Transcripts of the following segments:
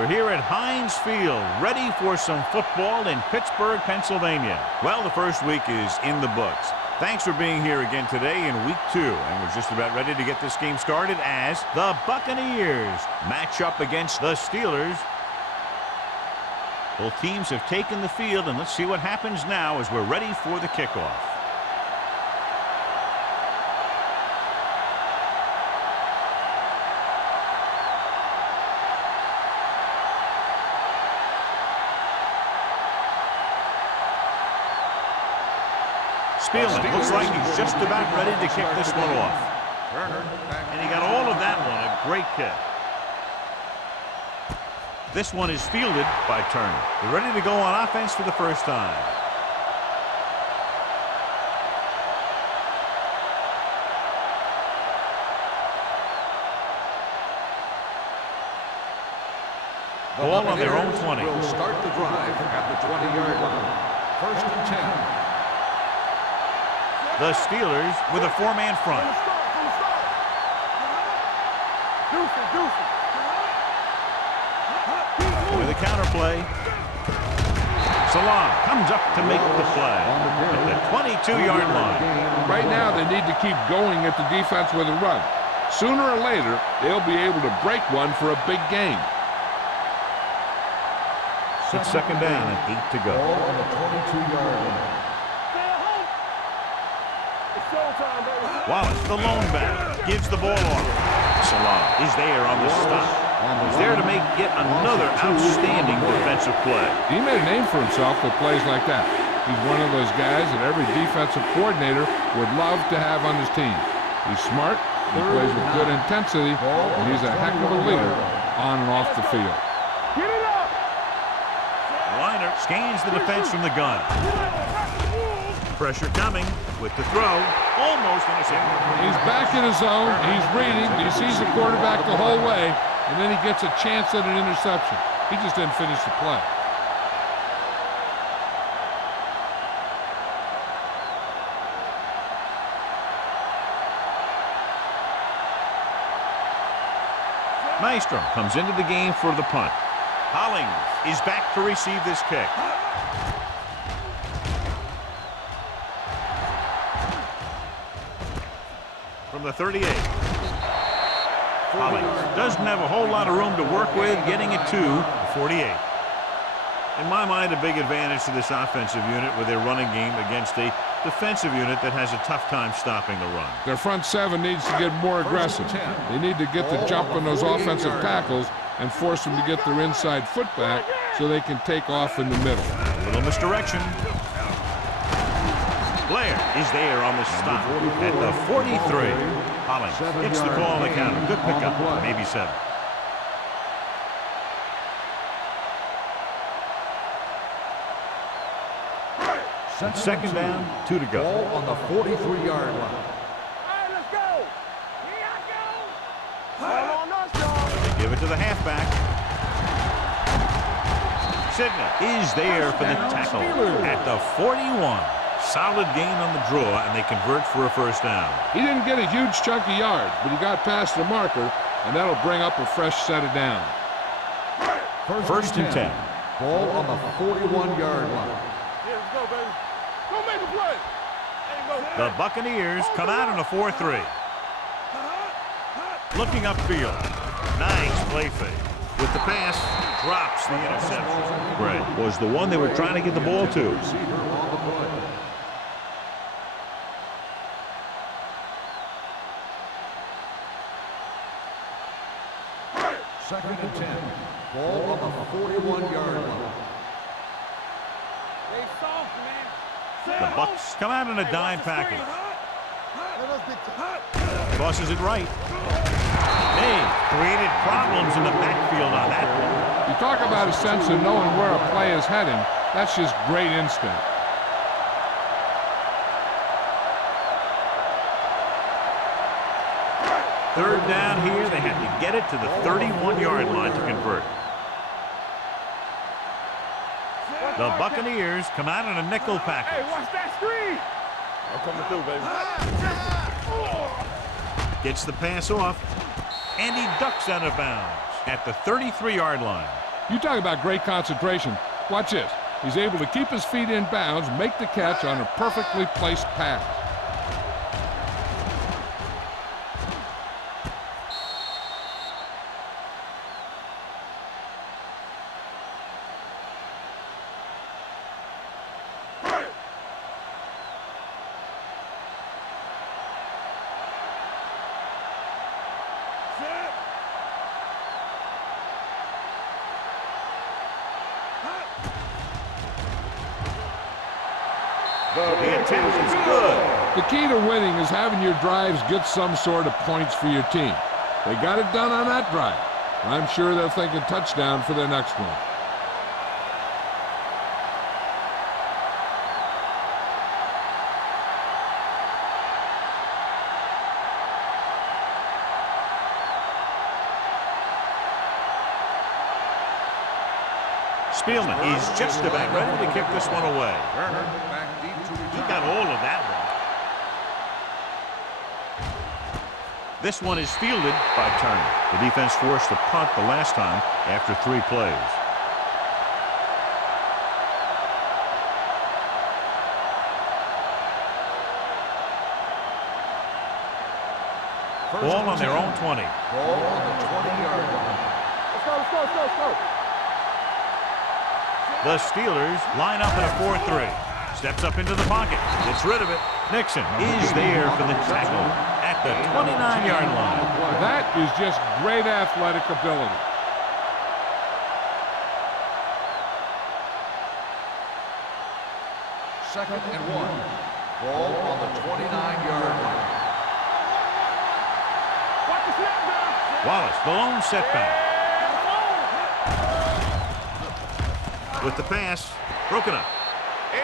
We're here at Heinz Field, ready for some football in Pittsburgh, Pennsylvania. Well, the first week is in the books. Thanks for being here again today in week 2. And we're just about ready to get this game started as the Buccaneers match up against the Steelers. Both teams have taken the field, and let's see what happens now as we're ready for the kickoff. Spielman looks like he's just about ready to kick this one off. And he got all of that one, a great kick. This one is fielded by Turner. They're ready to go on offense for the first time. Ball on their own 20. Will start the drive at the 20-yard line. 1st and 10. The Steelers with a 4-man front. With a counter play. Salam comes up to make the play at the 22-yard line. Right now they need to keep going at the defense with a run. Sooner or later, they'll be able to break one for a big game. It's 2nd down and 8 to go. Ball on the 22-yard line. Wallace, the lone back, gives the ball off. Salam is there on the stop. He's there to make yet another outstanding defensive play. He made a name for himself with plays like that. He's one of those guys that every defensive coordinator would love to have on his team. He's smart, he plays with good intensity, and he's a heck of a leader on and off the field. Liner scans the defense from the gun. Pressure coming with the throw. Almost intercepted. He's back in his zone. He's reading. He sees the quarterback the whole way, and then he gets a chance at an interception. He just didn't finish the play. Maestro comes into the game for the punt. Hollings is back to receive this kick. From the 38. Hollings doesn't have a whole lot of room to work with, getting it to the 48. In my mind, a big advantage to this offensive unit with their running game against a defensive unit that has a tough time stopping the run. Their front 7 needs to get more aggressive. They need to get the jump on those offensive tackles and force them to get their inside foot back so they can take off in the middle. A little misdirection. Blair is there on the stop at the 43. Hollings gets the call on the counter. Good pickup, maybe 7. It's 2nd down, 2 to go. Ball on the 43-yard line. Let's go. Here I go. They give it to the halfback. Sidney is there for the tackle at the 41. Solid gain on the draw, and they convert for a 1st down. He didn't get a huge chunk of yards, but he got past the marker, and that'll bring up a fresh set of downs. 1st and 10. Ball on the 41-yard line. Let's go, baby. Go make a play. The Buccaneers come out in a 4-3. Looking upfield. Nice play fake. With the pass, drops the interception. Right. Was the one they were trying to get the ball to. Receiver on the play. Second and 10. Ball on the 41-yard line. They soft, man. The Bucs come out in a dime package. Tosses it right. They created problems in the backfield on that one. You talk about a sense of knowing where a play is heading. That's just great instinct. Third down here. They had to get it to the 31-yard line to convert. The Buccaneers come out in a nickel package. Hey, watch that screen. I'm coming through, baby. Gets the pass off, and he ducks out of bounds at the 33-yard line. You talk about great concentration. Watch this. He's able to keep his feet in bounds, make the catch on a perfectly placed pass. The attempt is good. The key to winning is having your drives get some sort of points for your team. They got it done on that drive. I'm sure they're thinking touchdown for their next one. Spielman is just about ready to kick this one away. Turner back deep to He return. got all of that one. This one is fielded by Turner. The defense forced a punt the last time after 3 plays. Ball on their own 20. Ball on the 20-yard line. Let's go, let's go, let's go, let's go. The Steelers line up in a 4-3. Steps up into the pocket. Gets rid of it. Nixon is there for the tackle at the 29-yard line. That is just great athletic ability. Second and 1. Ball on the 29-yard line. Watch the snap now. Wallace, the lone setback. With the pass, broken up.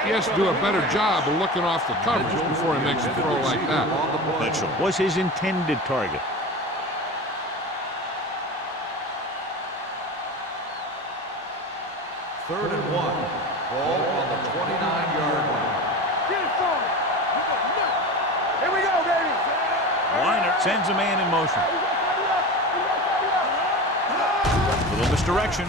He has to do a better job of looking off the coverage before he makes a throw like that. Mitchell was his intended target. Third and 1. Ball on the 29-yard line. Get it started. Here we go, baby. Weiner sends a man in motion. Little misdirection.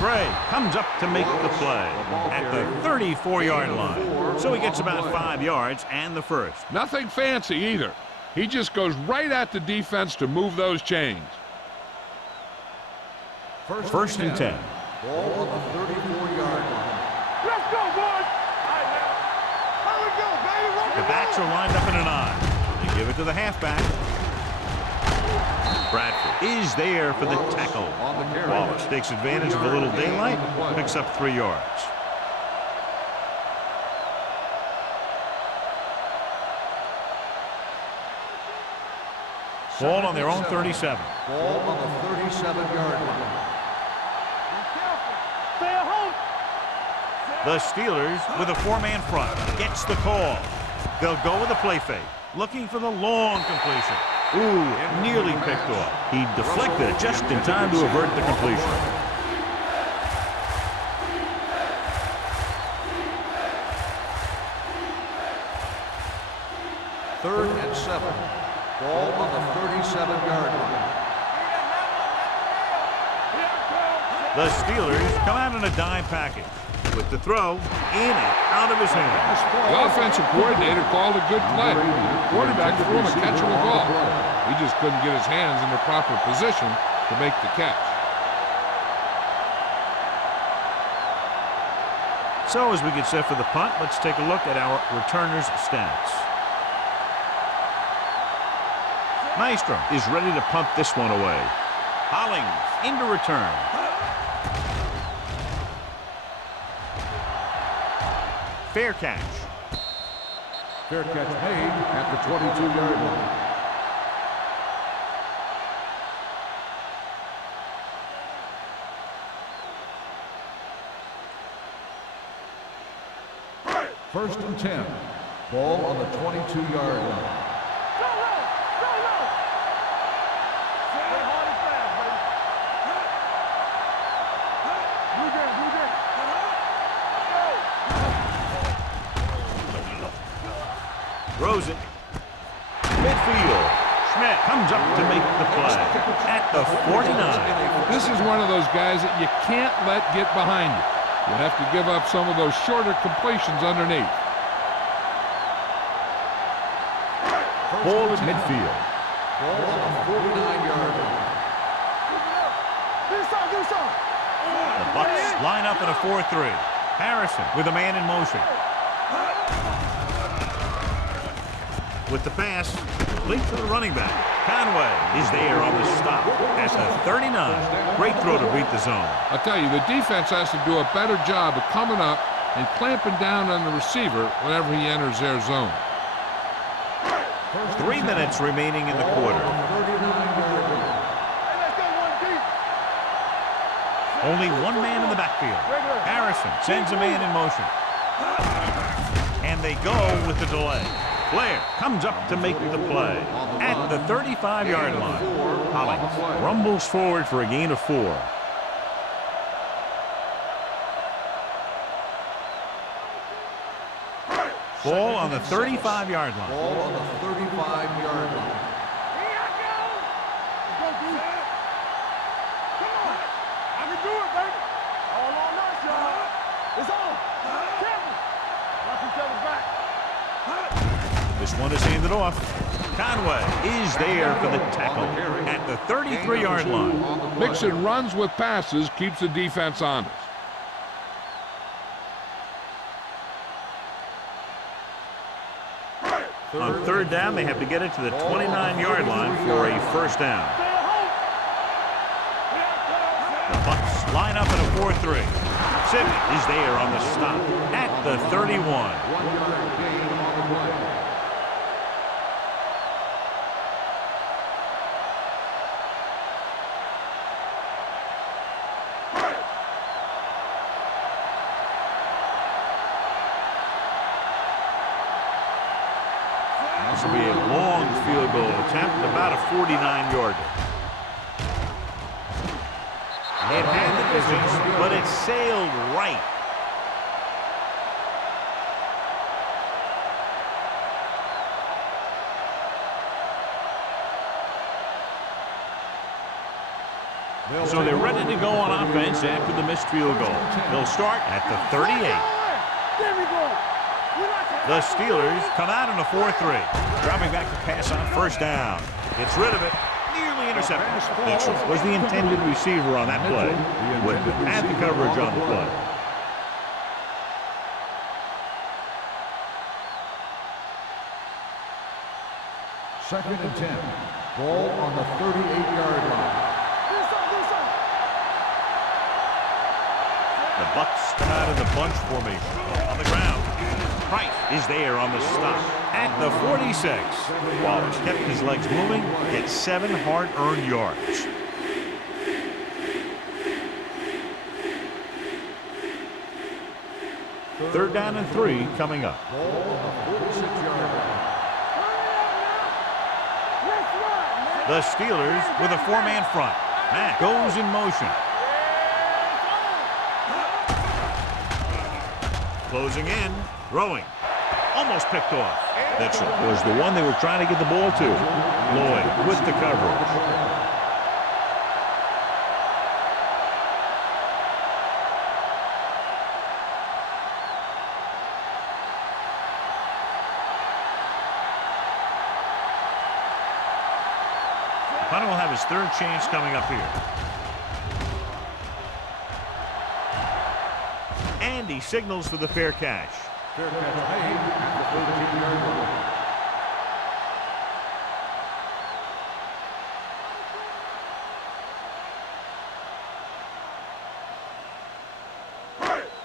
Gray comes up to make the play at the 34-yard line. So he gets about 5 yards and the first. Nothing fancy either. He just goes right at the defense to move those chains. First and 10. Ball on the 34-yard line. Let's go, boys. All right, now. Here we go, baby. Rock The and backs roll. are lined up in an I. They give it to the halfback. Bradford is there for the tackle. On the carry. Wallace takes advantage of a little daylight, picks up 3 yards. Ball on their own 37. Ball on the 37-yard line. Stay at home. The Steelers with a 4-man front gets the call. They'll go with a play fake, looking for the long completion. Ooh, nearly picked off. He deflected it just in time to avert the completion. Third and 7. Ball on the 37-yard line. The Steelers come out in a dime package with the throw in and out of his hands. The offensive coordinator called a good play. The quarterback threw him a catchable ball. He just couldn't get his hands in the proper position to make the catch. So as we get set for the punt, let's take a look at our returners' stats. Nystrom is ready to punt this one away. Hollings into return. Fair catch. Fair catch made at the 22-yard line. First and 10. Ball on the 22-yard line. Go low. Go low. Stay hard and fast, baby. Blue game, blue game. Throws it. Midfield. Schmidt comes up to make the play at the 49. This is one of those guys that you can't let get behind you. You have to give up some of those shorter completions underneath. Ball at midfield. Ball on the 49-yard line. The Bucks line up in a 4-3. Harrison with a man in motion. With the pass, complete to the running back. Conway is there on the stop at the 39. Great throw to beat the zone. I'll tell you, the defense has to do a better job of coming up and clamping down on the receiver whenever he enters their zone. 3 minutes remaining in the quarter. Only one man in the backfield. Harrison sends a man in motion. And they go with the delay. Blair comes up to make the play at the 35-yard line. Hollings rumbles forward for a gain of 4. Ball on the 35-yard line. Ball on the 35-yard line. This one is handed off. Conway is there for the tackle at the 33-yard line. Mixing runs with passes keeps the defense honest. On 3rd down, they have to get it to the 29-yard line for a first down. The Bucks line up in a 4-3. Simmons is there on the stop at the 31. 1-yard gain on the play. This will be a long field goal attempt, about a 49-yarder. It had the distance, but it sailed right. So they're ready to go on offense after the missed field goal. They'll start at the 38. The Steelers come out in a 4-3. Dropping back to pass on first down. Gets rid of it. Nearly intercepted. Mitchell was the intended receiver on that play. Whitman had the coverage on the play. Second and 10. Ball on the 38-yard line. The Bucks come out of the bunch formation. On the ground. Price is there on the stop at the 46. Wallace kept his legs moving, gets 7 hard-earned yards. Third down and 3 coming up. Ball on the 46-yard line. The Steelers with a 4-man front. Matt goes in motion. Closing in, throwing. Almost picked off. Mitchell was the one they were trying to get the ball to. Lloyd with the coverage. Hunter will have his 3rd chance coming up here. And he signals for the fair catch. Fair catch made at the 13-yard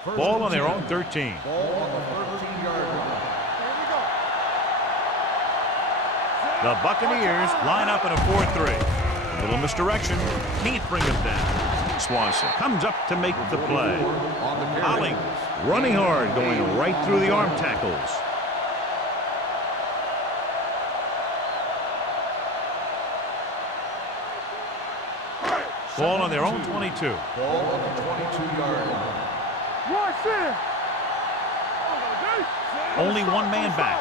line. Ball on their own 13. Ball on the 13-yard line. The Buccaneers line up in a 4-3. A little misdirection. Can't bring him down. Swanson comes up to make the play. Hollings running hard, going right through the arm tackles. Ball on their own 22. Ball on the 22-yard line. Only one man back.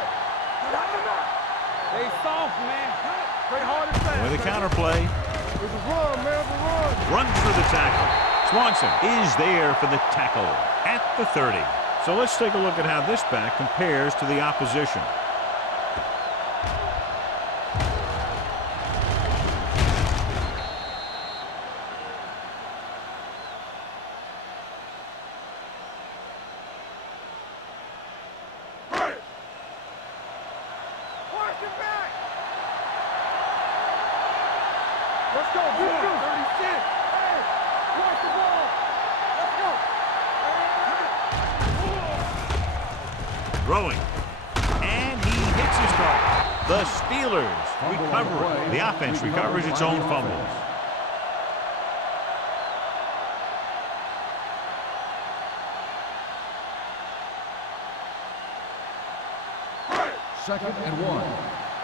They soft, man. Play hard and fast. With a counterplay. It's a run, man. It's a run. Runs for the tackle. Swanson is there for the tackle at the 30. So let's take a look at how this back compares to the opposition. Let's go. 36. Hey, watch the ball. Let's go. Throwing. And he hits his target. The Steelers recover. The offense recovers its own fumbles. Second and 1.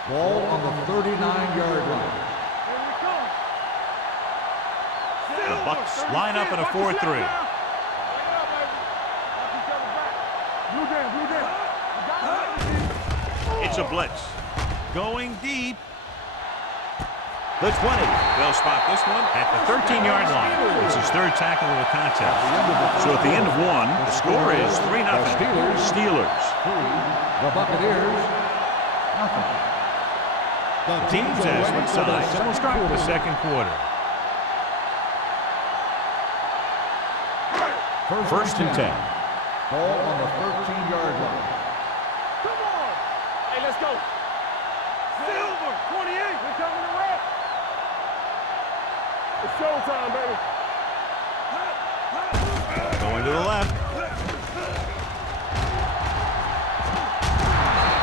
Ball on the 39-yard line. Here we come. The Bucks line up in a 4-3. Bring it up, baby. Watch each other back. Blue down, blue down. You got it. It's a blitz. Going deep. The 20. They'll spot this one at the 13-yard line. It's his third tackle of the contest. So at the end of one, the score is 3-0. Steelers. The Buccaneers, nothing. The teams as switch sides. We'll start the second quarter. First and 10. Ball on the 13-yard line. Come on. Hey, let's go. Silver, 28. We're coming to rep. It's showtime, baby. Going to the left.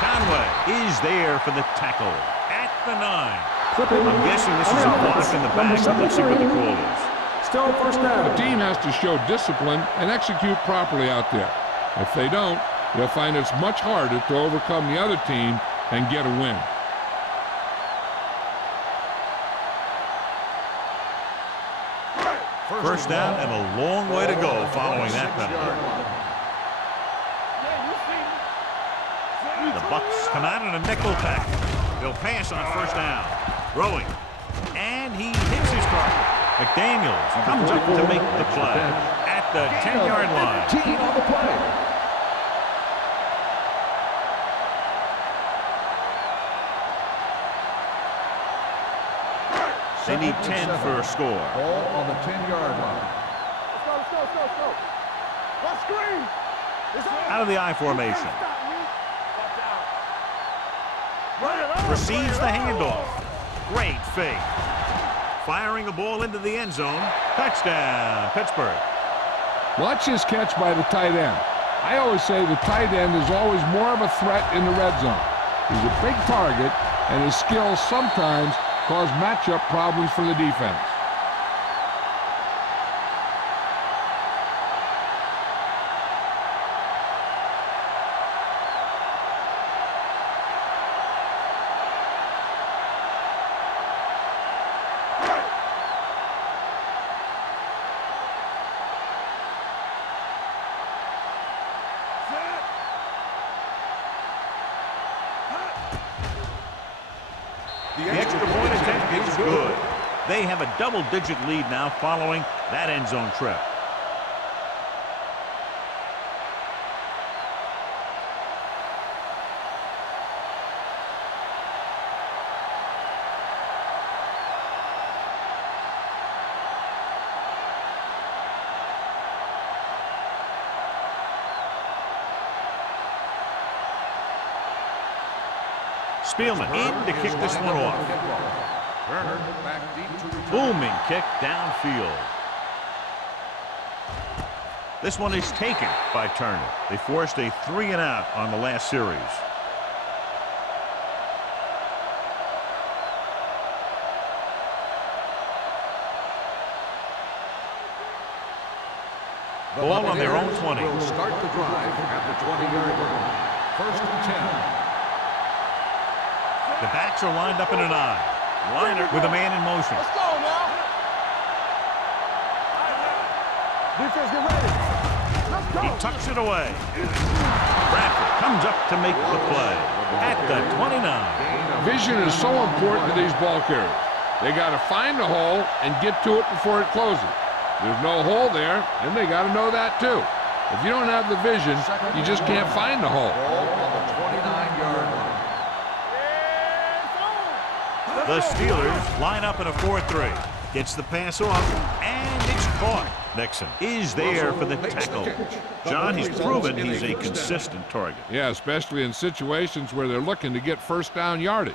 Conway is there for the tackle at the 9. I'm guessing this is a block in the back. Let's see what the call is. Still first down. The team has to show discipline and execute properly out there. If they don't, they'll find it's much harder to overcome the other team and get a win. First down and a long way to go following that penalty. The Bucks come out in a nickel pack. They'll pass on first down. Throwing. And he hits his target. McDaniels comes up to make the play at the 10-yard line. 15 on the play. They need 10 for a score. Ball on the 10-yard line. Let's go. Let's screen. Out of the I formation. Receives the handoff. Great fake. Firing the ball into the end zone. Touchdown, Pittsburgh. Watch this catch by the tight end. I always say the tight end is always more of a threat in the red zone. He's a big target, and his skills sometimes cause matchup problems for the defense. The extra point attempt is good. They have a double-digit lead now following that end zone trip. Spielman in to kick this one off. Turner back deep to return. Booming kick downfield. This one is taken by Turner. They forced a 3-and-out on the last series. The Ball on their own Buccaneers 20. will start the drive at the 20-yard line. First and 10. The backs are lined up in an I. Liner with a man in motion. Let's go now. Defense, get ready. Let's go. He tucks it away. Bradford comes comes up to make the play at the 29. Vision is so important to these ball carriers. They got to find the hole and get to it before it closes. There's no hole there, and they got to know that too. If you don't have the vision, you just can't find the hole. Ball on the 29-yard line. The Steelers line up in a 4-3. Gets the pass off, and it's caught. Nixon is there for the tackle. John, he's proven he's a consistent target. Yeah, especially in situations where they're looking to get first down yardage.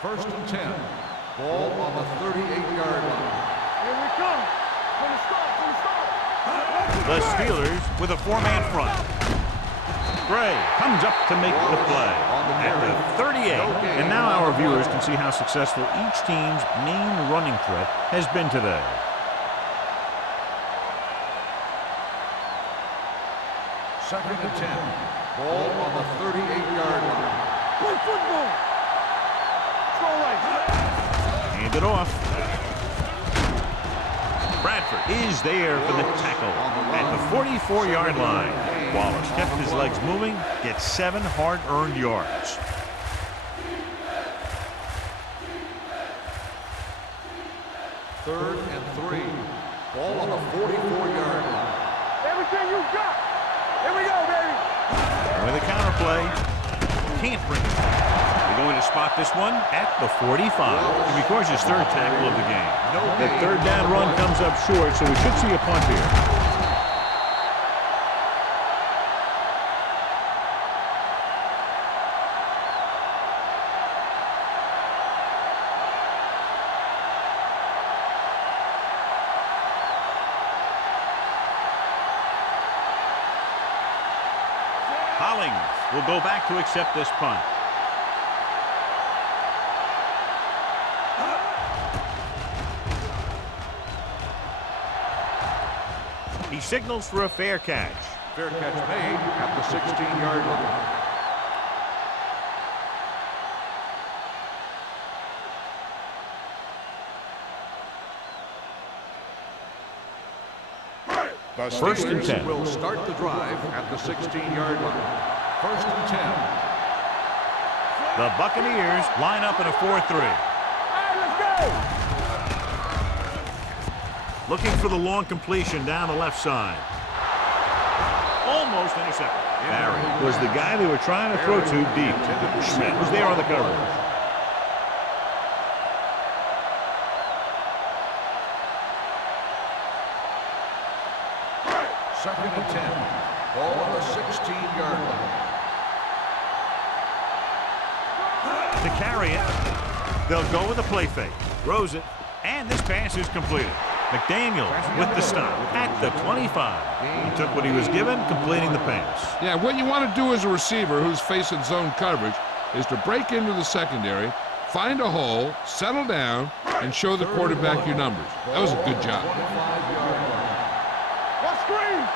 First and 10. Ball on the 38-yard line. Here we come. From the start, The Steelers with a 4-man front. Gray comes up to make the play at the 38. And now our viewers can see how successful each team's main running threat has been today. Second and 10. Ball on the 38-yard line. Play football. Go right. Hand it off. Bradford is there for the tackle at the 44-yard line. Wallace kept his legs moving, gets 7 hard-earned yards. Third and 3. Ball on the 44-yard line. Everything you got. Here we go, baby. With a counter play, can't bring it back. They're going to spot this one at the 45. He records his 3rd tackle of the game. The 3rd down run comes up short, so we should see a punt here. Hollings will go back to accept this punt. He signals for a fair catch. Fair catch made at the 16-yard line. The First and 10. will start the drive at the 16-yard line. First and 10. The Buccaneers line up in a 4-3. All right, let's go. Looking for the long completion down the left side. Almost intercepted. Barry was the guy they were trying to throw to deep. Schmidt was there on the coverage. Second and 10. Ball on the 16-yard line. To carry it, they'll go with a play fake. Throws it, and this pass is completed. McDaniel with the stop at the 25. He took what he was given, completing the pass. Yeah, what you want to do as a receiver who's facing zone coverage is to break into the secondary, find a hole, settle down, and show the quarterback your numbers. That was a good job. Let's screen.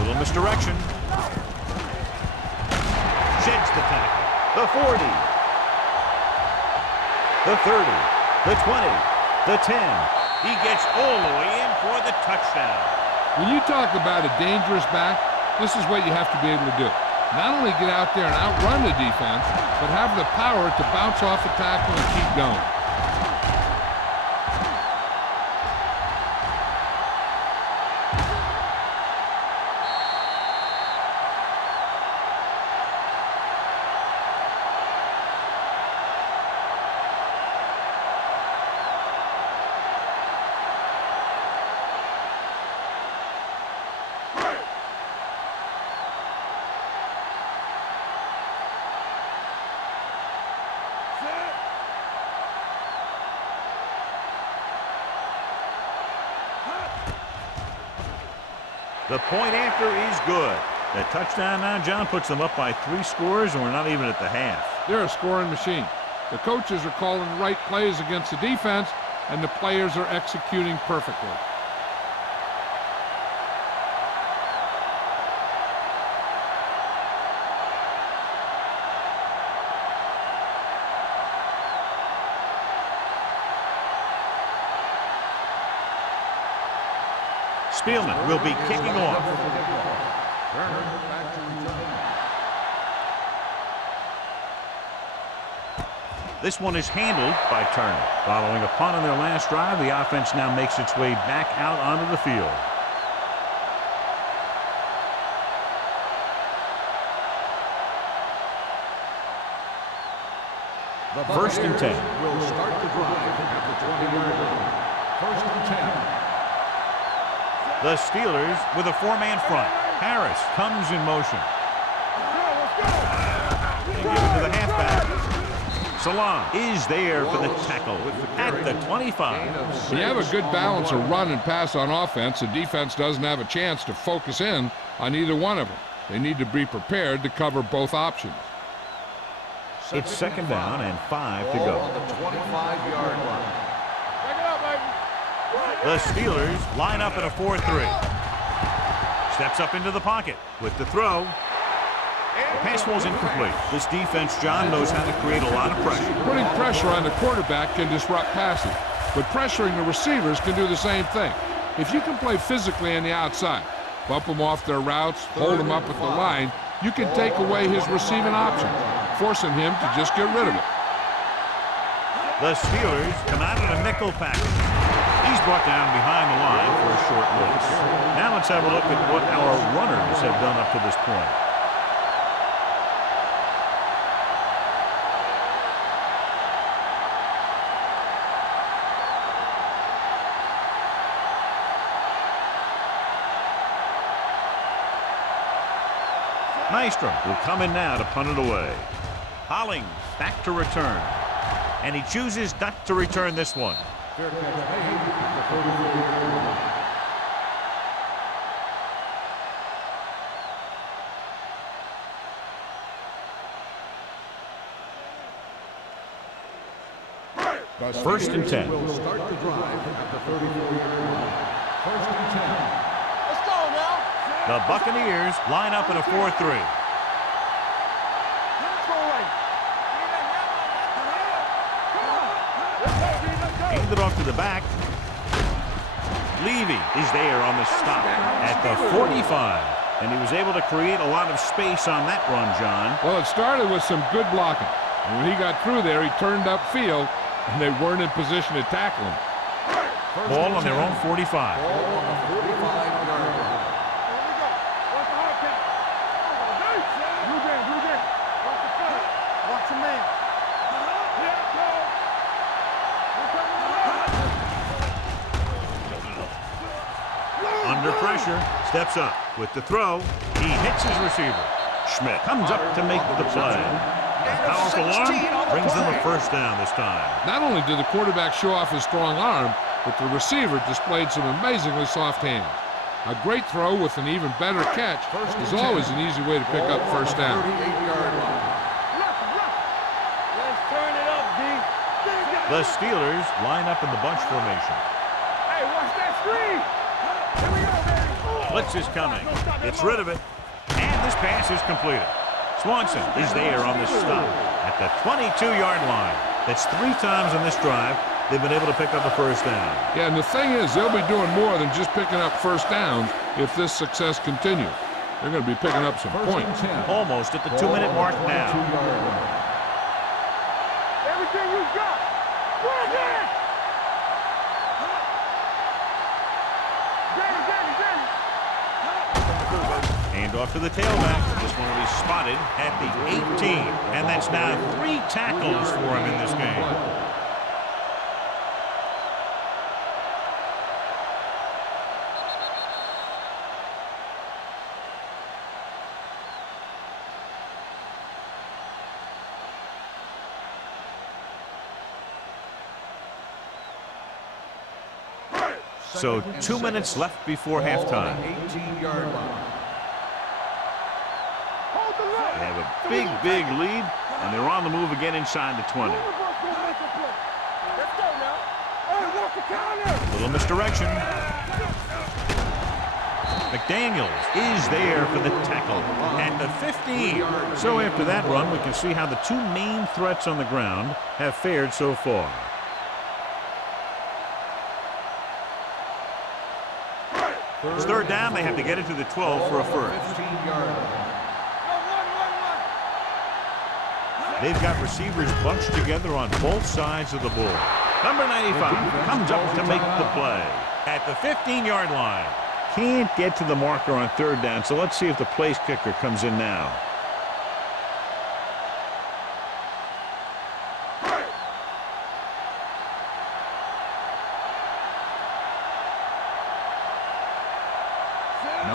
Little misdirection. Sheds the tackle. The 40. The 30. The 20. The 10. He gets all the way in for the touchdown. When you talk about a dangerous back, this is what you have to be able to do. Not only get out there and outrun the defense, but have the power to bounce off a tackle and keep going. The point after is good. The touchdown now, John, puts them up by 3 scores, and we're not even at the half. They're a scoring machine. The coaches are calling the right plays against the defense, and the players are executing perfectly. Spielman will be kicking off. This one is handled by Turner. Following a punt on their last drive, the offense now makes its way back out onto the field. First and 10. Will start the drive at the 20-yard line. First and 10. The Steelers with a four-man front. Harris comes in motion. They give it to the halfback. Salam is there for the tackle at the 25. When you have a good balance of run and pass on offense, the defense doesn't have a chance to focus in on either one of them. They need to be prepared to cover both options. It's second down and 5 to Ball go. on the 25-yard line. The Steelers line up in a 4-3. Steps up into the pocket with the throw. The pass ball's incomplete. This defense, John, knows how to create a lot of pressure. Putting pressure on the quarterback can disrupt passing, but pressuring the receivers can do the same thing. If you can play physically on the outside, bump them off their routes, hold them up at the line, you can take away his receiving options, forcing him to just get rid of it. The Steelers come out in a nickel package. He's brought down behind the line for a short loss. Now let's have a look at what our runners have done up to this point. Nystrom will come in now to punt it away. Hollings back to return. And he chooses not to return this one. Fair catch made at the 34-yard line. First and 10. Will start the drive at the 34-yard line. First and 10. Let's go now. The Buccaneers line up in a 4-3. Let's go right. Handed off to the back. Levy is there on the stop at the 45. And he was able to create a lot of space on that run, John. Well, it started with some good blocking. And when he got through there, he turned upfield, and they weren't in position to tackle him. Ball on their own 45. Ball on the 45-yard line. Watch your man. Under pressure, steps up with the throw. He hits his receiver. Schmidt comes up to make the play. A powerful arm brings them a first down this time. Not only did the quarterback show off his strong arm, but the receiver displayed some amazingly soft hands. A great throw with an even better catch is always an easy way to pick up first down. 38-yard line. Let's turn it up, D. The Steelers line up in the bunch formation. Hey, watch that screen. Here we go, baby. Blitz is coming. Gets rid of it. And this pass is completed. Swanson is there on the stop at the 22-yard line. That's 3 times in this drive they've been able to pick up a first down. Yeah, and the thing is, they'll be doing more than just picking up first downs if this success continues. They're going to be picking up some points. Almost at the 2-minute mark now. Everything you got. Bring it. Hand off to the tailback. This one will be spotted at the 18. And that's now 3 tackles for him in this game. So 2 minutes left before halftime. 18-yard line. They have a big lead, and they're on the move again inside the 20. Let's go now. Hey, walk the counter. Little misdirection. McDaniels is there for the tackle at the 15. So after that run, we can see how the 2 main threats on the ground have fared so far. It's third down. They have to get it to the 12 for a first. 15-yard line. They've got receivers bunched together on both sides of the ball. Number 95 comes up to make the play at the 15-yard line. Can't get to the marker on third down, so let's see if the place kicker comes in now.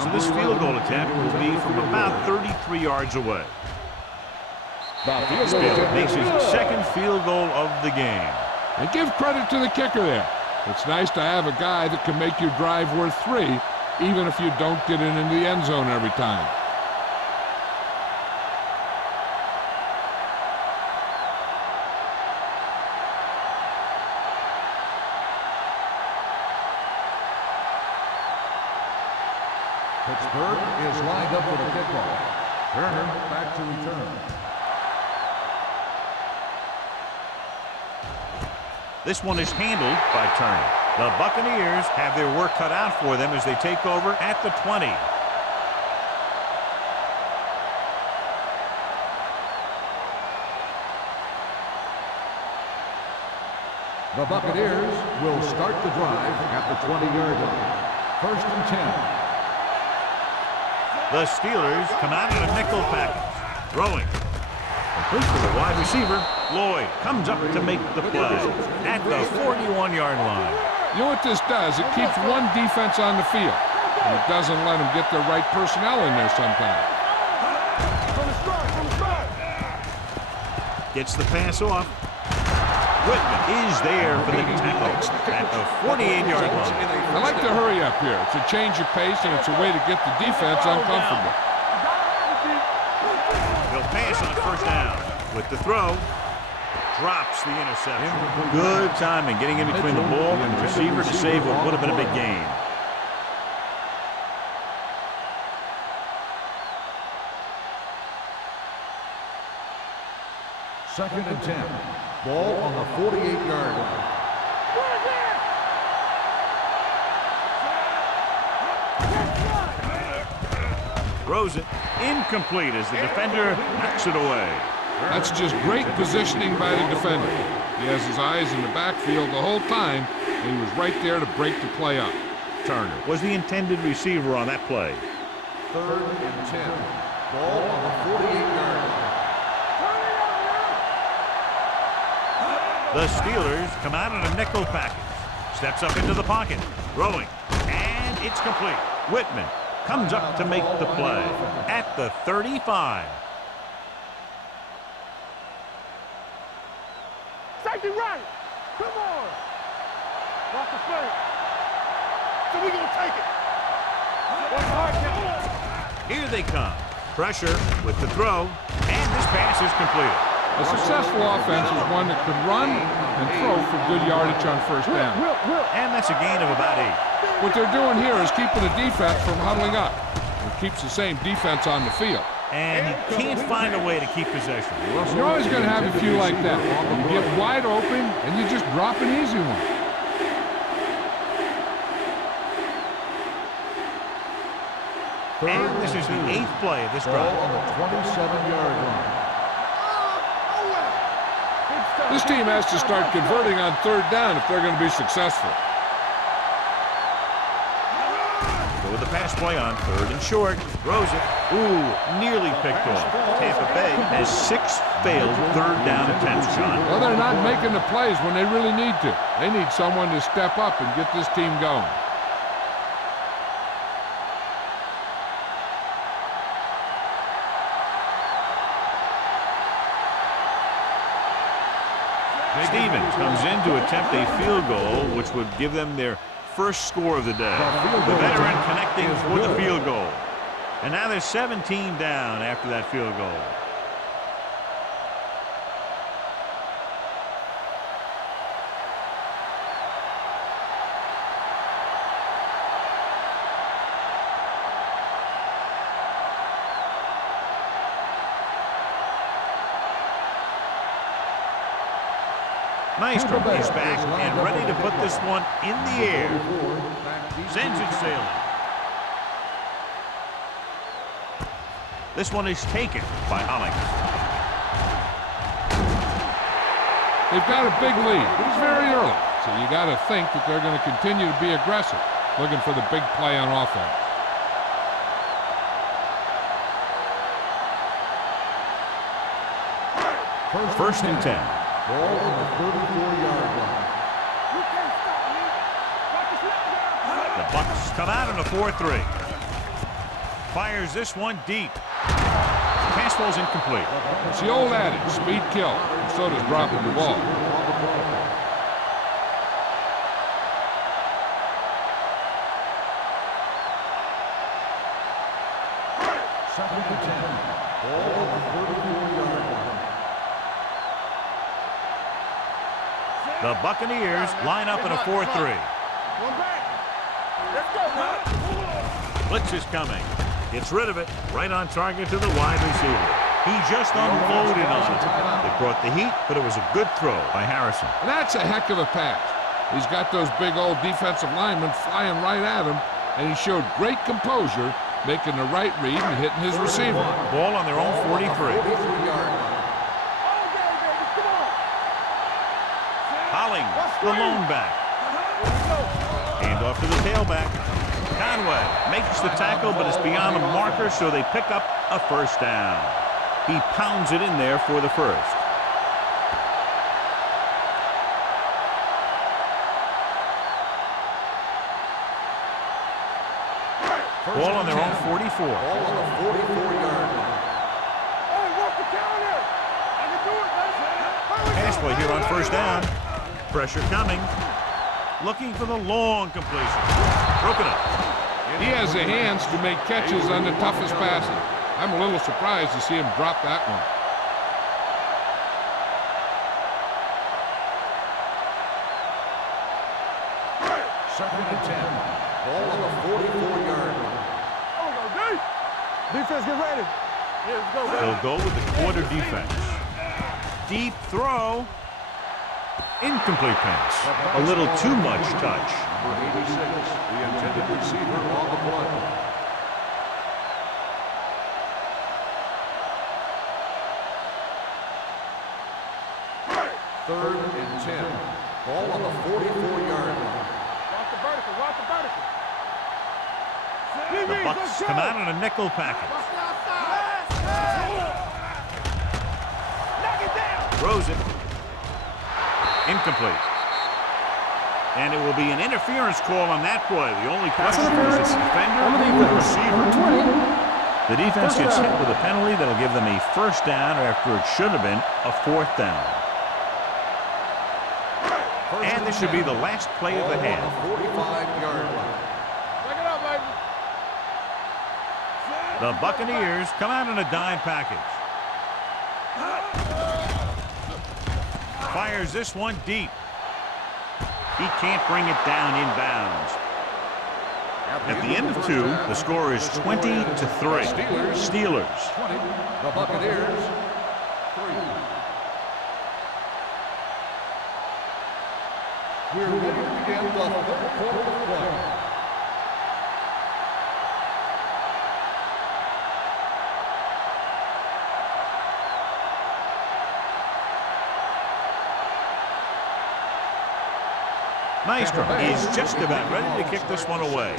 So this field goal attempt will be from about 33 yards away. Spill makes his second field goal of the game. And give credit to the kicker there. It's nice to have a guy that can make your drive worth 3, even if you don't get it into the end zone every time. Pittsburgh is lined up for the kickoff. Turner back to return. This one is handled by Turner. The Buccaneers have their work cut out for them as they take over at the 20. The Buccaneers will start the drive at the 20-yard line. First and 10. The Steelers come out in a nickel package. Throwing. Complete to the wide receiver. Lloyd comes up to make the play at the 41-yard line. You know what this does? It keeps one defense on the field, and it doesn't let them get the right personnel in there sometimes. Gets the pass off. Whitman is there for the tackle at the 48-yard line. I like to hurry up here. It's a change of pace, and it's a way to get the defense uncomfortable. He'll pass on first down. With the throw, drops the interception. Good timing, getting in between the ball and the receiver to save what would have been a big gain. Second and 10. Ball on the 48-yard line. Throws it incomplete as the defender knocks it away. That's just great positioning by the defender. He has his eyes in the backfield the whole time, and he was right there to break the play up. Turner was the intended receiver on that play. Third and 10. Ball on the 48-yard line. The Steelers come out in a nickel package. Steps up into the pocket. Throwing. And it's complete. Whitman comes up to make the play at the 35. Safety right. Come on. Watch the flank. So we gonna take it. Watch the hard count. Here they come. Pressure with the throw. And this pass is completed. A successful offense is one that could run and throw for good yardage on first down. And that's a gain of about 8. What they're doing here is keeping the defense from huddling up. It keeps the same defense on the field. And he can't find a way to keep possession. You're always going to have a few like that. You get wide open, and you just drop an easy one. And this is the 8th play of this drive. Ball on the 27-yard line. This team has to start converting on third down if they're going to be successful. Go with the pass play on third and short. Throws it. Ooh, nearly picked off. Tampa Bay has 6 failed third down attempts, John. Well, they're not making the plays when they really need to. They need someone to step up and get this team going. Stevens comes in to attempt a field goal, which would give them their first score of the day. The veteran connecting for the field goal. And now they're 17 down after that field goal. Maestro is back and ready to put this one in the air. Sends it sailing. This one is taken by Holling. They've got a big lead, but it's very early, so you got to think that they're going to continue to be aggressive, looking for the big play on offense. First and 10. Ball on the 34-yard line. You can't stop me. Watch your slip down. The Bucks come out on a 4-3. Fires this one deep. Pass ball's incomplete. It's the old adage, speed kills, and so does dropping the ball. Second and 10. Ball on the 34-yard line. The Buccaneers line up in a 4-3. One back. Let's go, man. Blitz is coming. Gets rid of it. Right on target to the wide receiver. He just unloaded on it. They brought the heat, but it was a good throw by Harrison. And that's a heck of a pass. He's got those big old defensive linemen flying right at him, and he showed great composure, making the right read and hitting his receiver. Ball on their own 43. 43-yard line. All day, baby. Come on. Holling, the lone back. Hand off to the tailback. Conway makes the tackle, but it's beyond the marker, so they pick up a first down. He pounds it in there for the first. Ball on their own 44. Ball on the 44-yard line. Hey, what's the counter? I can do it, man. Pass play here on first down. Pressure coming. Looking for the long completion. Broken up. He has the hands to make catches on the toughest passes. I'm a little surprised to see him drop that one. Second and 10. Ball on the 44-yard line. Oh, go deep. Defense, get ready. Yeah, let's go, baby. They'll go with the quarter defense. Deep throw. Incomplete pass. A little too much touch. Number 86, the intended receiver on the play. Third and 10. Ball on the 44-yard line. Watch the vertical. Watch the vertical. The Bucks come out in a nickel package. Watch the outside. Knock it down. Throws it. Incomplete. And it will be an interference call on that play. The only question is the defender or the receiver. The defense gets hit with a penalty that'll give them a first down after it should have been a fourth down. And this should be the last play of the half. 45-yard line. Break it up, baby. The Buccaneers come out in a dime package. Fires this one deep. He can't bring it down inbounds. At the end of two, the score is 20-3. Steelers. 20. The Buccaneers, 3. We're ready to begin the third quarter of play. Maestro is just about ready to kick this one away.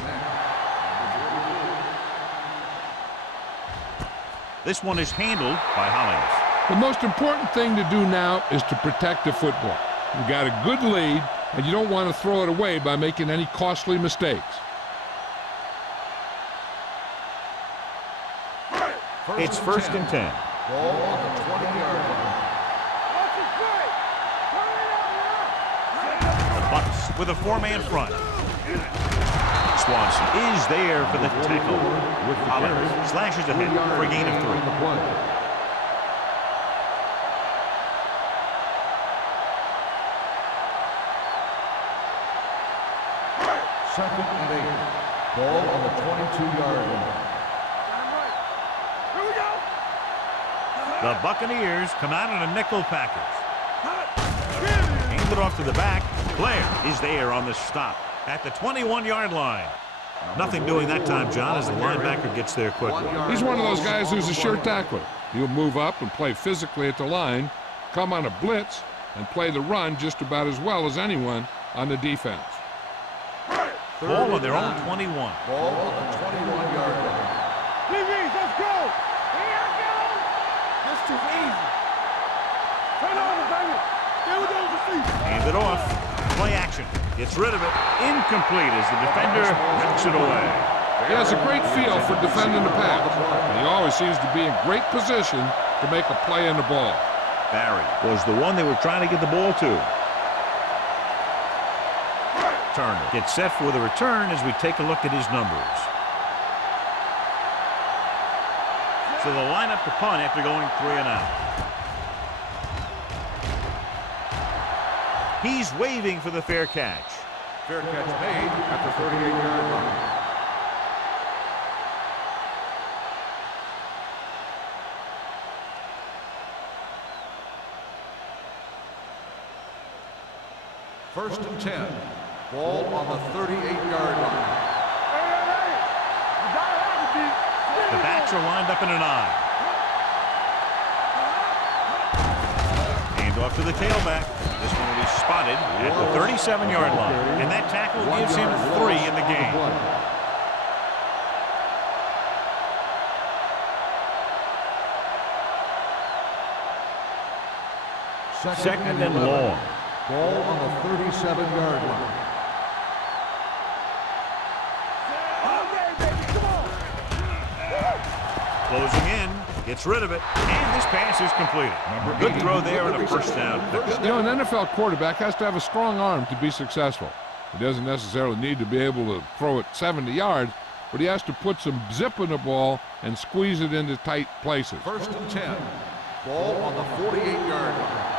This one is handled by Hollings. The most important thing to do now is to protect the football. You've got a good lead, and you don't want to throw it away by making any costly mistakes. It's first and 10. Ball on the 20-yard line. Watch it play. Turn it out now. The Bucks with a four-man front. Swanson is there for the tackle. Hollings slashes ahead for a gain of 3. Second and 8. Ball on the 22-yard line. Damn right. Here we go. The Buccaneers come out in a nickel package. Hand it off to the back. Blair is there on the stop at the 21-yard line. Nothing doing that time, John, as the linebacker gets there quickly. He's one of those guys who's a sure tackler. He'll move up and play physically at the line, come on a blitz, and play the run just about as well as anyone on the defense. Ball on their own 21. Ball on the 21-yard line. DBs, let's go! Here I go! That's too easy. Turn over, baby. Stay with those receivers. Hand it off. Play action. Gets rid of it. Incomplete as the defender knocks it away. He has a great feel for defending the pass, and he always seems to be in great position to make a play in the ball. Barry was the one they were trying to get the ball to. Turner gets set for the return as we take a look at his numbers. So they'll line up the punt after going 3 and out. He's waving for the fair catch. Fair catch made at the 38-yard line. First and 10. Ball on the 38-yard line. The backs are lined up in an I. Hand off to the tailback. This one will be spotted at the 37-yard line. And that tackle gives him 3 in the game. Second and long. Ball on the 37-yard line. Closing in, gets rid of it, and this pass is completed. Good throw there and a first down. You know, an NFL quarterback has to have a strong arm to be successful. He doesn't necessarily need to be able to throw it 70 yards, but he has to put some zip in the ball and squeeze it into tight places. First and 10. Ball on the 48-yard line.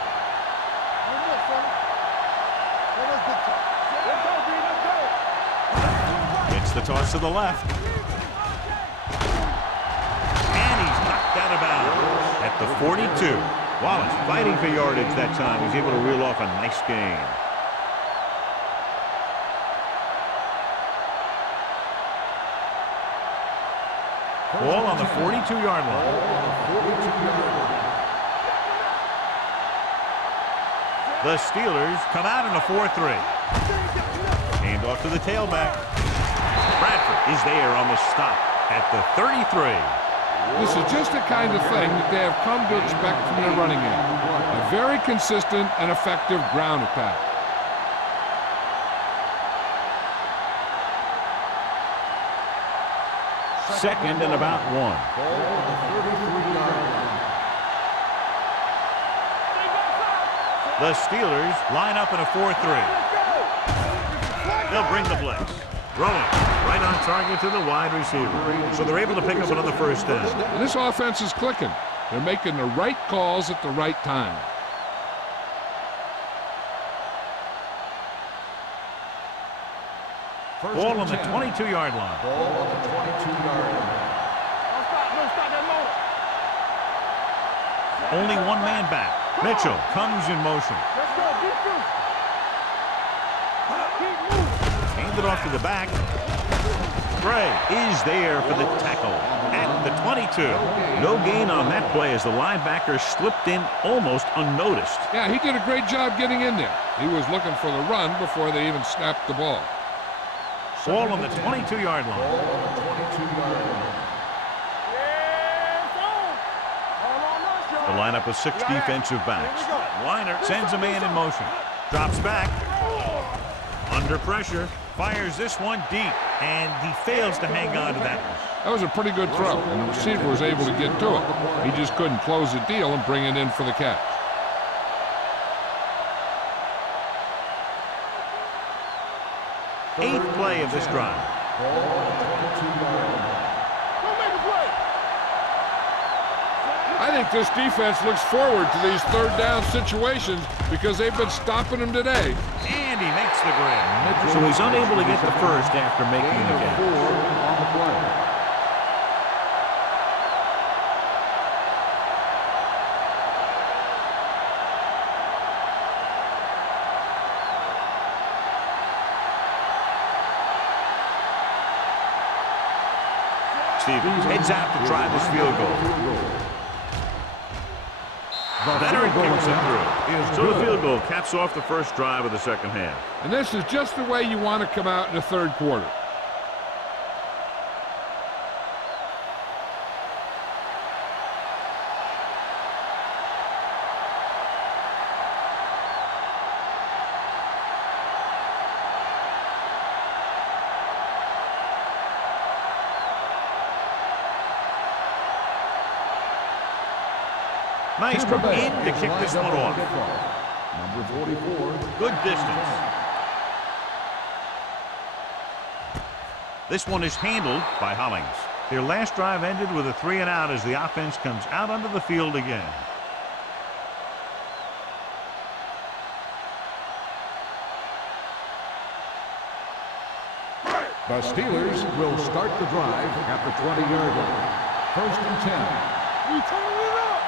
It's the toss to the left. And he's knocked out of bounds at the 42. Wallace fighting for yardage that time. He's able to reel off a nice gain. Ball on the 42-yard line. The Steelers come out in a 4-3. Hand off to the tailback. Bradford is there on the stop at the 33. This is just the kind of thing that they have come to expect from their running game. A very consistent and effective ground attack. Second and about 1. Ball on the 33-yard line. The Steelers line up in a 4-3. They'll bring the blitz. Throwing right on target to the wide receiver. So they're able to pick up another first down. This offense is clicking. They're making the right calls at the right time. Ball on the 22-yard line. Ball on the 22-yard line. Only one man back. Mitchell comes in motion. Let's go, keep moving. Hand it off to the back. Gray is there for the tackle at the 22. No gain on that play as the linebacker slipped in almost unnoticed. Yeah, he did a great job getting in there. He was looking for the run before they even snapped the ball. Ball on the 22-yard line. Ball on the 22-yard line. The lineup of 6 defensive backs. Weiner sends a man in motion. Drops back. Under pressure. Fires this one deep. And he fails to hang on to that one. That was a pretty good throw, and the receiver was able to get to it. He just couldn't close the deal and bring it in for the catch. Eighth play of this drive. Ball on the 22-yard line. I think this defense looks forward to these third down situations because they've been stopping them today. And he makes the grab. So he's unable to get the first after making the catch. 4 on the play. Stevens heads out to try this field goal. Veteran kicks it through. So the field goal caps off the first drive of the second half. And this is just the way you want to come out in the third quarter. Nice from in to kick this one off. Number 44. Good distance. This one is handled by Hollings. Their last drive ended with a 3-and-out as the offense comes out onto the field again. The Steelers will start the drive at the 20-yard line. First and 10. We turn it up.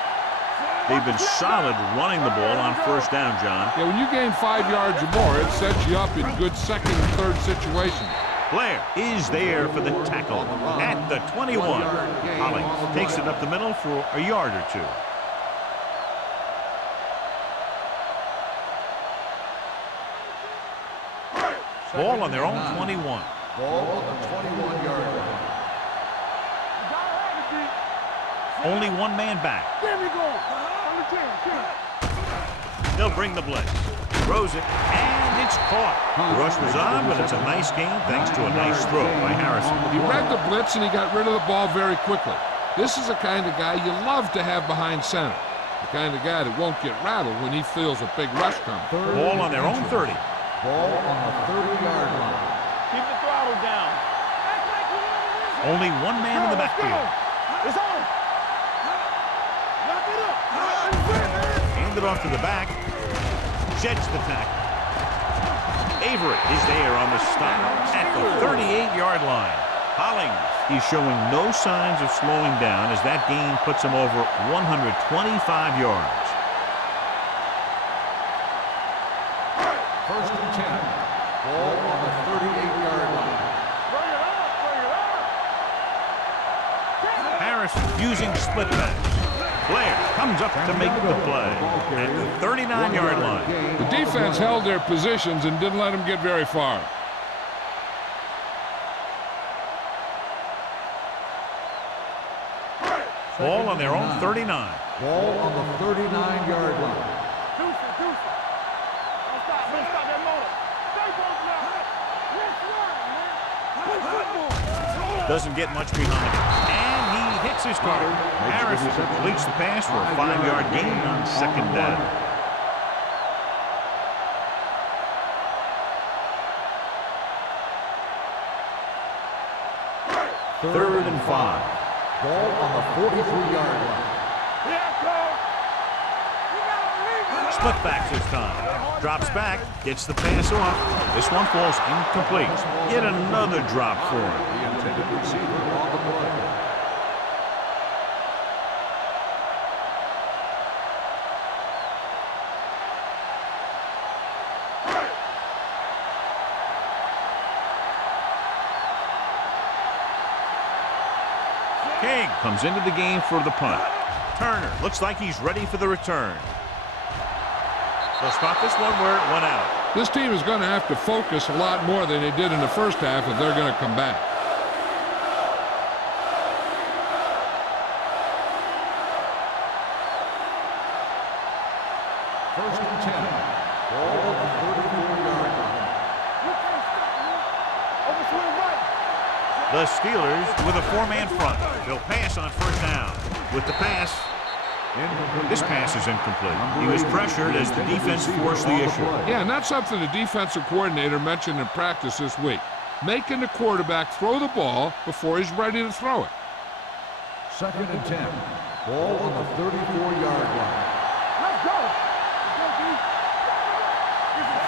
They've been solid running the ball on first down, John. Yeah, when you gain 5 yards or more, it sets you up in good second and third situations. Blair is there for the tackle at the 21. Hollings takes it up the middle for a yard or two. Ball on their own 21. Ball on the 21-yard line. Only one man back. There we go. On the 10. They'll bring the blitz. Throws it, and it's caught. The rush was on, but it's a nice game thanks to a nice throw by Harrison. He read the blitz and he got rid of the ball very quickly. This is the kind of guy you love to have behind center. The kind of guy that won't get rattled when he feels a big rush coming. Ball on their own 30. Ball on the 30-yard line. Keep the throttle down. Only one man in the backfield. It's on. Lock it up. Hand it off to the back. Sheds the tackle. Avery is there on the stop at the 38-yard line. Hollings, he's showing no signs of slowing down as that gain puts him over 125 yards. First and 10. Ball on the 38-yard line. Bring it up. Bring it up. Harrison using split backs. Blair comes up to make the play at the 39-yard line. The defense held their positions and didn't let them get very far. Ball on their own 39. Ball on the 39-yard line. Deuce it. Don't stop. Don't stop that motor. Stay both now. Let's run, man. Doesn't get much behind it. And he hits his target. Harrison completes the pass for a 5-yard gain on second down. Third and 5. Ball on the 43-yard line. Split back this time. Drops back, gets the pass off. This one falls incomplete. Yet another drop for him. The intended receiver on the play. King comes into the game for the punt. Turner looks like he's ready for the return. They'll spot this one where it went out. This team is going to have to focus a lot more than they did in the first half if they're going to come back. First and 10. Ball on the 34-yard line. Overswing right. The Steelers with a 4-man front. They'll pass on first down. With the pass, this pass is incomplete. He was pressured as the defense forced the issue. Yeah, and that's something the defensive coordinator mentioned in practice this week. Making the quarterback throw the ball before he's ready to throw it. Second and 10. Ball on the 34-yard line. Let's go.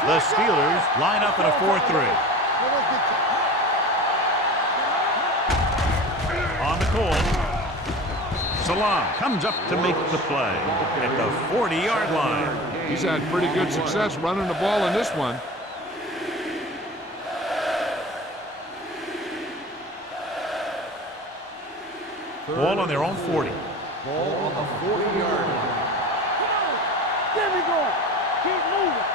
The Steelers line up in a 4-3. On the call, Salam comes up to make the play at the 40-yard line. He's had pretty good success running the ball in this one. Ball on their own 40. Ball on the 40-yard line. There we go. Keep moving.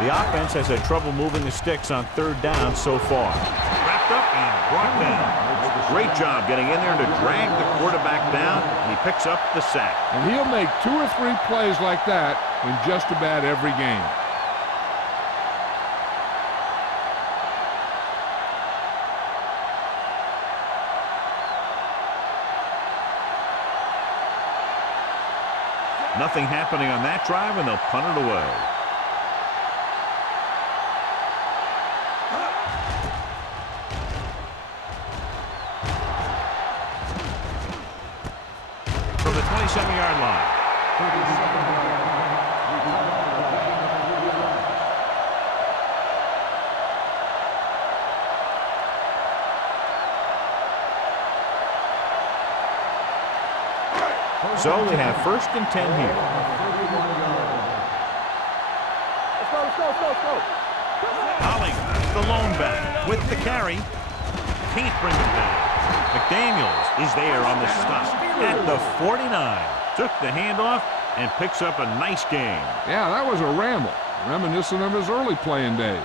The offense has had trouble moving the sticks on third down so far. Wrapped up and brought down. Great job getting in there to drag the quarterback down, and he picks up the sack. And he'll make 2 or 3 plays like that in just about every game. Nothing happening on that drive, and they'll punt it away. From the 27-yard line. So they have 1st and 10 here. Let's go, let's go, let's go, let's go. Holly, the lone back, with the carry. Can't bring him down. McDaniels is there on the stop at the 49. Took the handoff and picks up a nice game. Yeah, that was a ramble, reminiscent of his early playing days.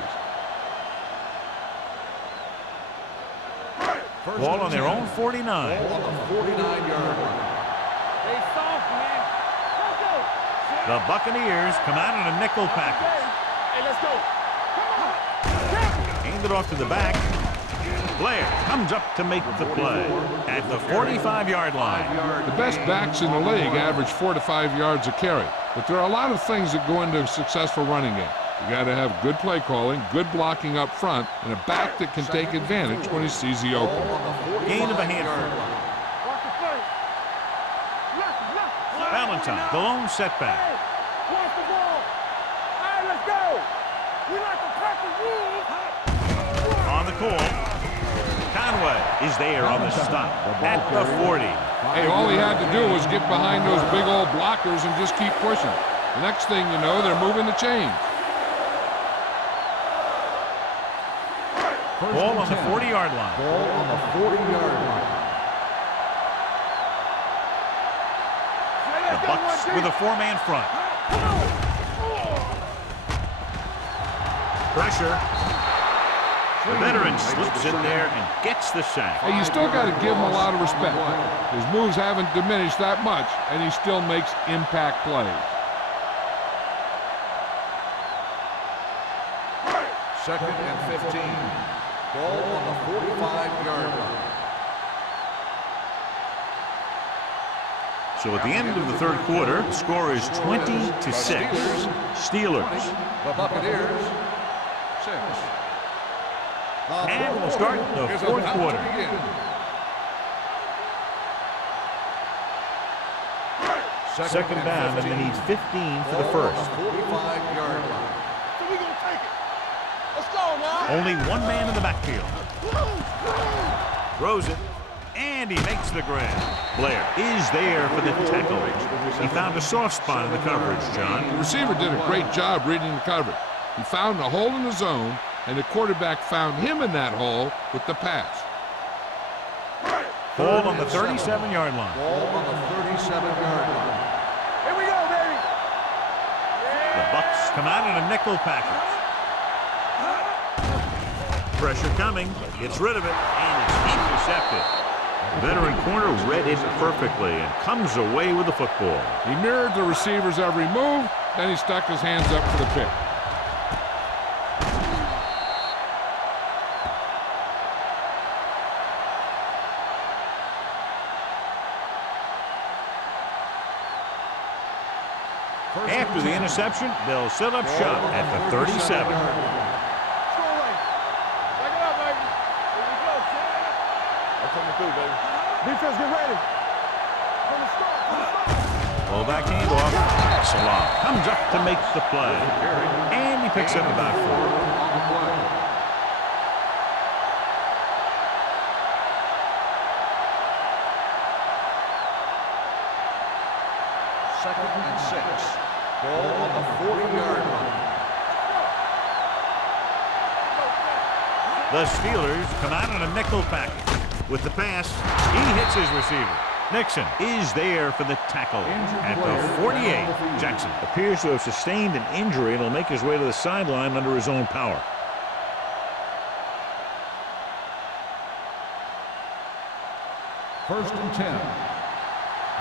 Ball on their own 49. Ball on the 49-yard line. Hey, soft, man. Let's go. The Buccaneers come out in a nickel package. Hey, let's go. Come on. Hand it off to the back. Blair comes up to make the play at the 45-yard line. The best backs in the league average 4 to 5 yards a carry, but there are a lot of things that go into a successful running game. You got to have good play calling, good blocking up front, and a back that can take advantage when he sees the open. Gain of a handful. Watch the first. Left. Valentine, the lone setback. Hey, watch the ball. All right, let's go. We like to crack the rules. On the call. Conway is there on the stop at the 40. Hey, all he had to do was get behind those big old blockers and just keep pushing. The next thing you know, they're moving the chains. Ball on the 40-yard line. Ball on the 40-yard line. The Bucks with a 4-man front. Pressure. The veteran slips in there and gets the sack. Hey, you still got to give him a lot of respect. His moves haven't diminished that much, and he still makes impact plays. Second and 15. Ball on the 45-yard line. So at the end of the third quarter, the score is 20-6. Steelers. The Buccaneers, 6. And we'll start the fourth quarter. Second down, and they need 15 for the first. 45-yard line. So we gonna take it. Let's go now. Only one man in the backfield. Throws it, and he makes the grab. Blair is there for the tackle. He found a soft spot in the coverage, John. The receiver did a great job reading the coverage. He found a hole in the zone, and the quarterback found him in that hole with the pass. Ball on the 37-yard line. Ball on the 37-yard line. Here we go, baby. The Bucks come out in a nickel package. Pressure coming, gets rid of it, and it's intercepted. The veteran corner read it perfectly and comes away with the football. He mirrored the receiver's every move, then he stuck his hands up for the pick. After the interception, they'll set up shop at the 37. Let's go away. Back it up, baby. Here we go, son. I'm coming through, baby. Defense, get ready. From the start. Pull back handoff. Salah comes up to make the play. And he picks up about 4. Second and 6. Ball on the 40-yard line. The Steelers come out in a nickel package. With the pass, he hits his receiver. Nixon is there for the tackle at the 48. Jackson appears to have sustained an injury and will make his way to the sideline under his own power. First and 10.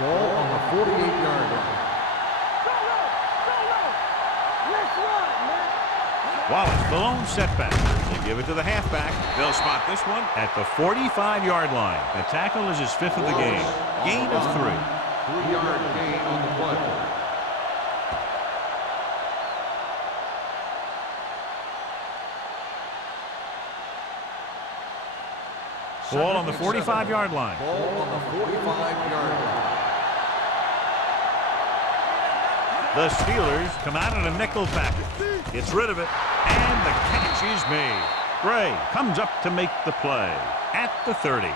Ball on the 48-yard line. Wallace, the lone setback. They give it to the halfback. They'll spot this one at the 45-yard line. The tackle is his 5th of the game. Gain of 3. 3-yard gain on the play. Ball on the 45-yard line. Ball on the 45-yard line. The Steelers come out in a nickel package. Gets rid of it, and the catch is made. Gray comes up to make the play at the 30.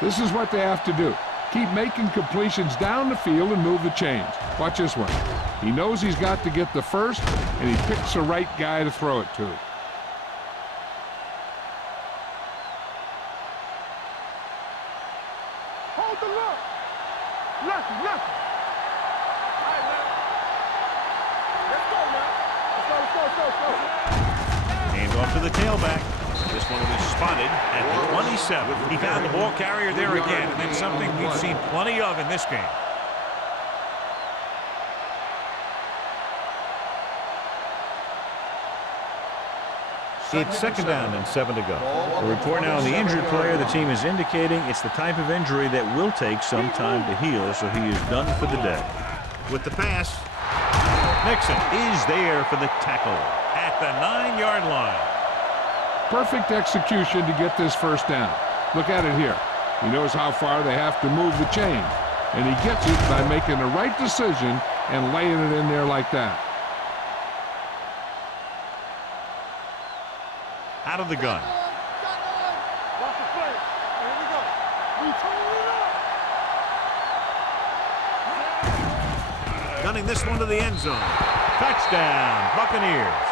This is what they have to do. Keep making completions down the field and move the chains. Watch this one. He knows he's got to get the first, and he picks the right guy to throw it to. Hold the look. Lucky. Hand off to the tailback. This one will be spotted at the 27. He found the ball carrier there again, and that's something we've seen plenty of in this game. It's 2nd down and 7 to go. A report now on the injured player. The team is indicating it's the type of injury that will take some time to heal, so he is done for the day. With the pass, Nixon is there for the tackle at the 9-yard line. Perfect execution to get this first down. Look at it here. He knows how far they have to move the chain, and he gets it by making the right decision and laying it in there like that. Out of the gun. Watch the play. Here we go. We turn it up. Gunning this one to the end zone. Touchdown, Buccaneers.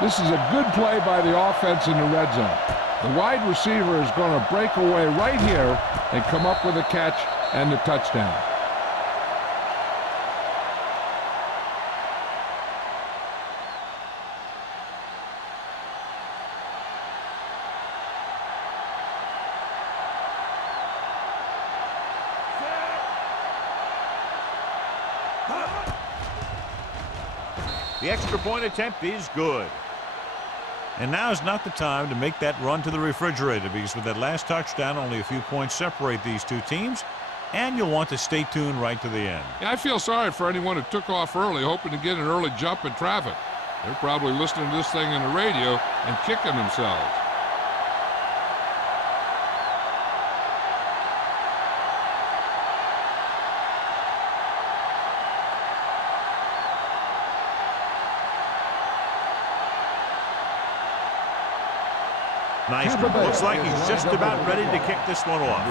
This is a good play by the offense in the red zone. The wide receiver is going to break away right here and come up with a catch and the touchdown. The extra point attempt is good. And now is not the time to make that run to the refrigerator, because with that last touchdown, only a few points separate these two teams, and you'll want to stay tuned right to the end. Yeah, I feel sorry for anyone who took off early, hoping to get an early jump in traffic. They're probably listening to this thing on the radio and kicking themselves. Nice. Looks like he's just about ready to kick this one off.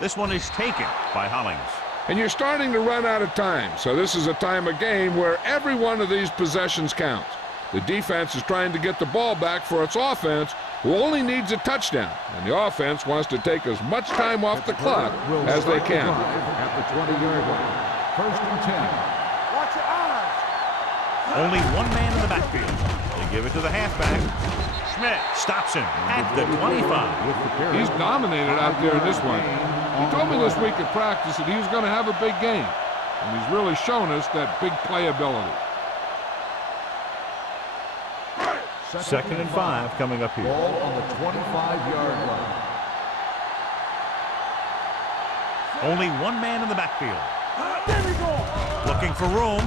This one is taken by Hollings. And you're starting to run out of time, so this is a time of game where every one of these possessions counts. The defense is trying to get the ball back for its offense, who only needs a touchdown, and the offense wants to take as much time off the clock as they can. At the 20-yard line. First and 10. Watch your eyes. Only one man in the backfield. They give it to the halfback. Schmidt stops him at the 25. He's dominated out there in this one. He told me this week at practice that he was going to have a big game, and he's really shown us that big playability. 2nd and 5 coming up here. Ball on the 25-yard line. Only one man in the backfield. There we go. Looking for room.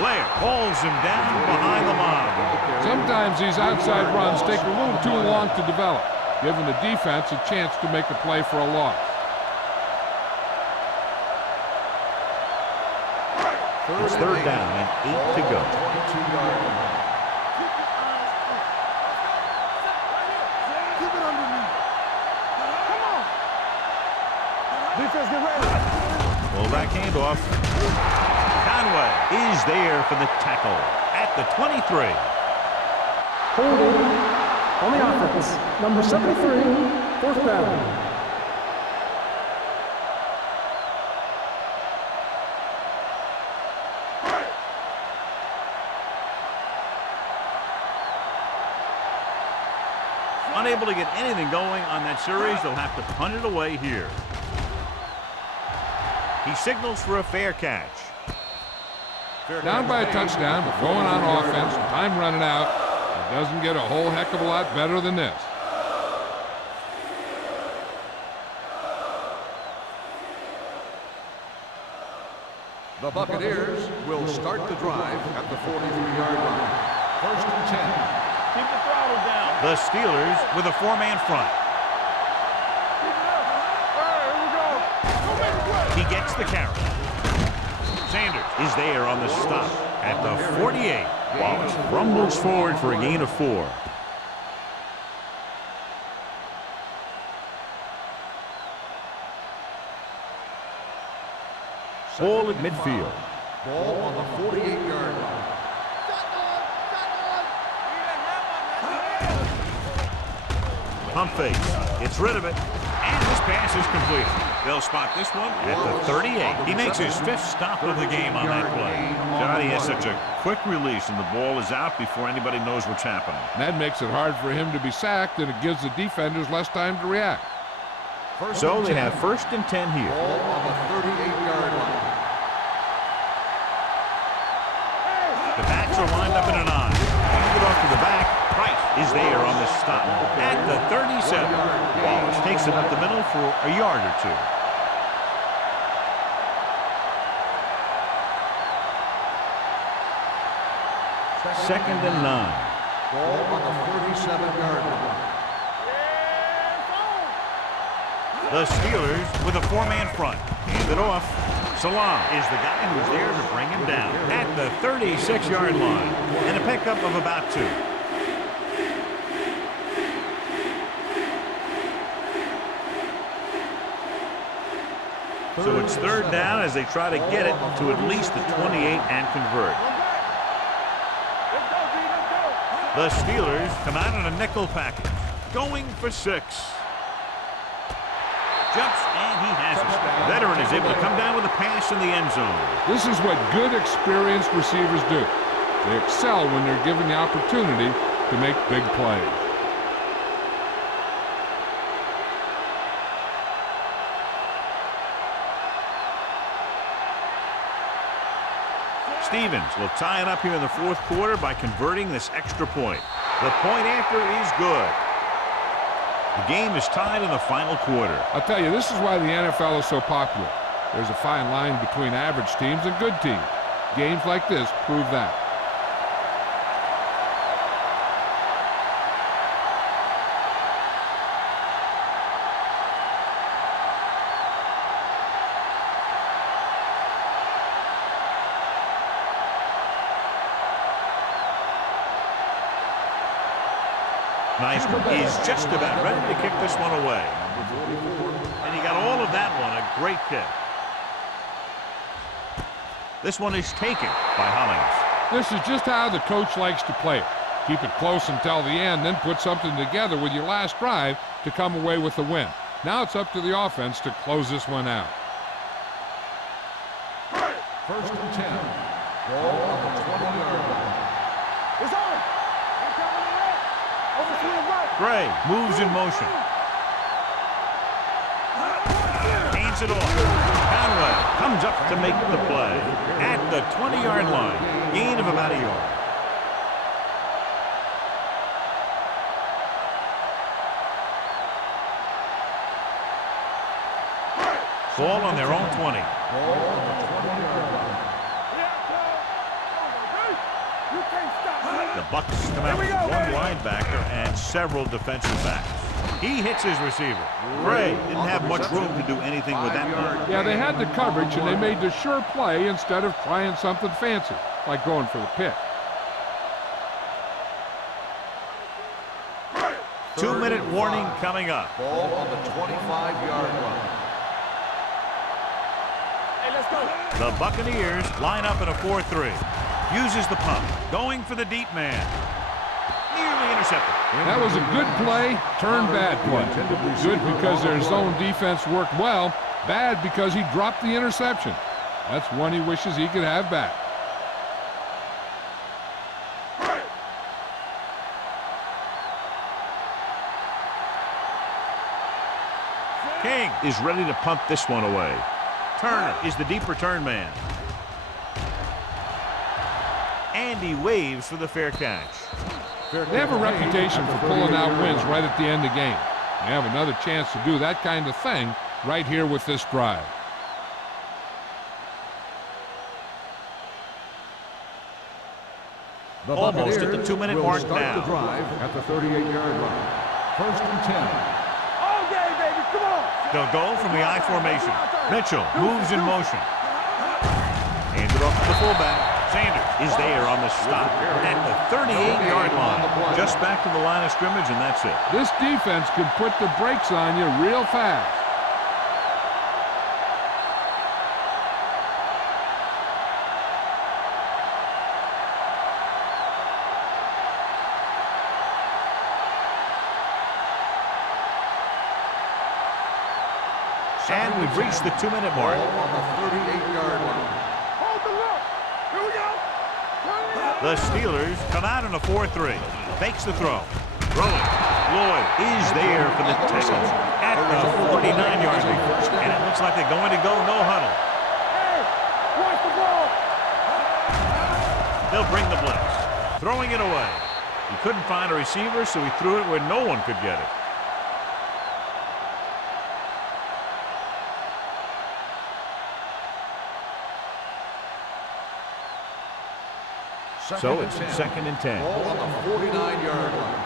Blair pulls him down behind the line. Sometimes these outside runs take a little too long to develop, giving the defense a chance to make a play for a loss. It's 3rd down and 8 to go. 22-yard line. Keep it underneath. Come on. Defense, get ready. Fullback handoff. Conway is there for the tackle at the 23. Holding on the offense. Number 73, fourth down. Unable to get anything going on that series, they'll have to punt it away here. He signals for a fair catch. Down by a touchdown, but going on offense, time running out. It doesn't get a whole heck of a lot better than this. The Buccaneers will start the drive at the 43-yard line. First and 10. Keep the throttle down. The Steelers with a four-man front. Keep it up. All right, here we go. Go make a play. He gets the carry. Sanders is there on the stop at the 48. Wallace rumbles forward for a gain of 4. Ball at midfield. Ball on the 48-yard line. Pump fake. Gets rid of it. And this pass is completed. They'll spot this one at the 38. He makes his 5th stop of the game on that play. Johnny has such a quick release, and the ball is out before anybody knows what's happening. That makes it hard for him to be sacked, and it gives the defenders less time to react. So they have first and 10 here. Ball on the 38-yard line. The backs are lined up in a 9. Hand it off to the back. Price is there on the stop at the 37. Wallace takes it up the middle for a yard or 2. Second and 9. Ball on the 37-yard line. The Steelers with a four-man front. Hand it off. Salam is the guy who's there to bring him down at the 36-yard line. And a pickup of about 2. So it's third down as they try to get it to at least the 28 and convert. The Steelers come out in a nickel package, going for 6. Jumps, and he has it. The veteran is able to come down with a pass in the end zone. This is what good, experienced receivers do. They excel when they're given the opportunity to make big plays. Stevens will tie it up here in the 4th quarter by converting this extra point. The point after is good. The game is tied in the final quarter. I'll tell you, this is why the NFL is so popular. There's a fine line between average teams and good teams. Games like this prove that. Neisman is just about ready to kick this one away. And he got all of that one, a great kick. This one is taken by Hollings. This is just how the coach likes to play it. Keep it close until the end, then put something together with your last drive to come away with the win. Now it's up to the offense to close this one out. First and 10. Ball on the 20-yard line. It's on. Gray moves in motion. Hands it off. Conway comes up to make the play at the 20-yard line. Gain of about a yard. Ball on their own 20. Ball on the 20-yard line. The Bucs come out with one linebacker and several defensive backs. He hits his receiver. Gray didn't have much room to do anything with that one. Yeah, they had the coverage, and they made the sure play instead of trying something fancy, like going for the pick. 2-minute warning coming up. Ball on the 25-yard line. Hey, let's The Buccaneers line up in a 4-3. Uses the pump. Going for the deep man. Nearly intercepted. That was a good play, turned bad play. Good because their zone defense worked well. Bad because he dropped the interception. That's one he wishes he could have back. King is ready to punt this one away. Turner is the deep return man. And he waves for the fair catch. They have a reputation for pulling out wins right at the end of the game. They have another chance to do that kind of thing right here with this drive. The Almost at the Buccaneers 2-minute will mark start now. the drive at the 38-yard line. First and 10. All game, baby. Come on. They'll go from the I formation. Mitchell moves in motion. Hands it off to the fullback. Sanders is there on the stop at the 38-yard line. Just back to the line of scrimmage, and that's it. This defense can put the brakes on you real fast. And we've reached the 2-minute mark. On the 38-yard line. Hold the look. Here we go. The Steelers come out in a 4-3. Fakes the throw. Throwing. Lloyd is there for the tackle at the 49-yard line. And it looks like they're going to go no huddle. Hey, watch the ball. They'll bring the blitz. Throwing it away. He couldn't find a receiver, so he threw it where no one could get it. So it's 2nd and 10. Ball on the 49-yard line.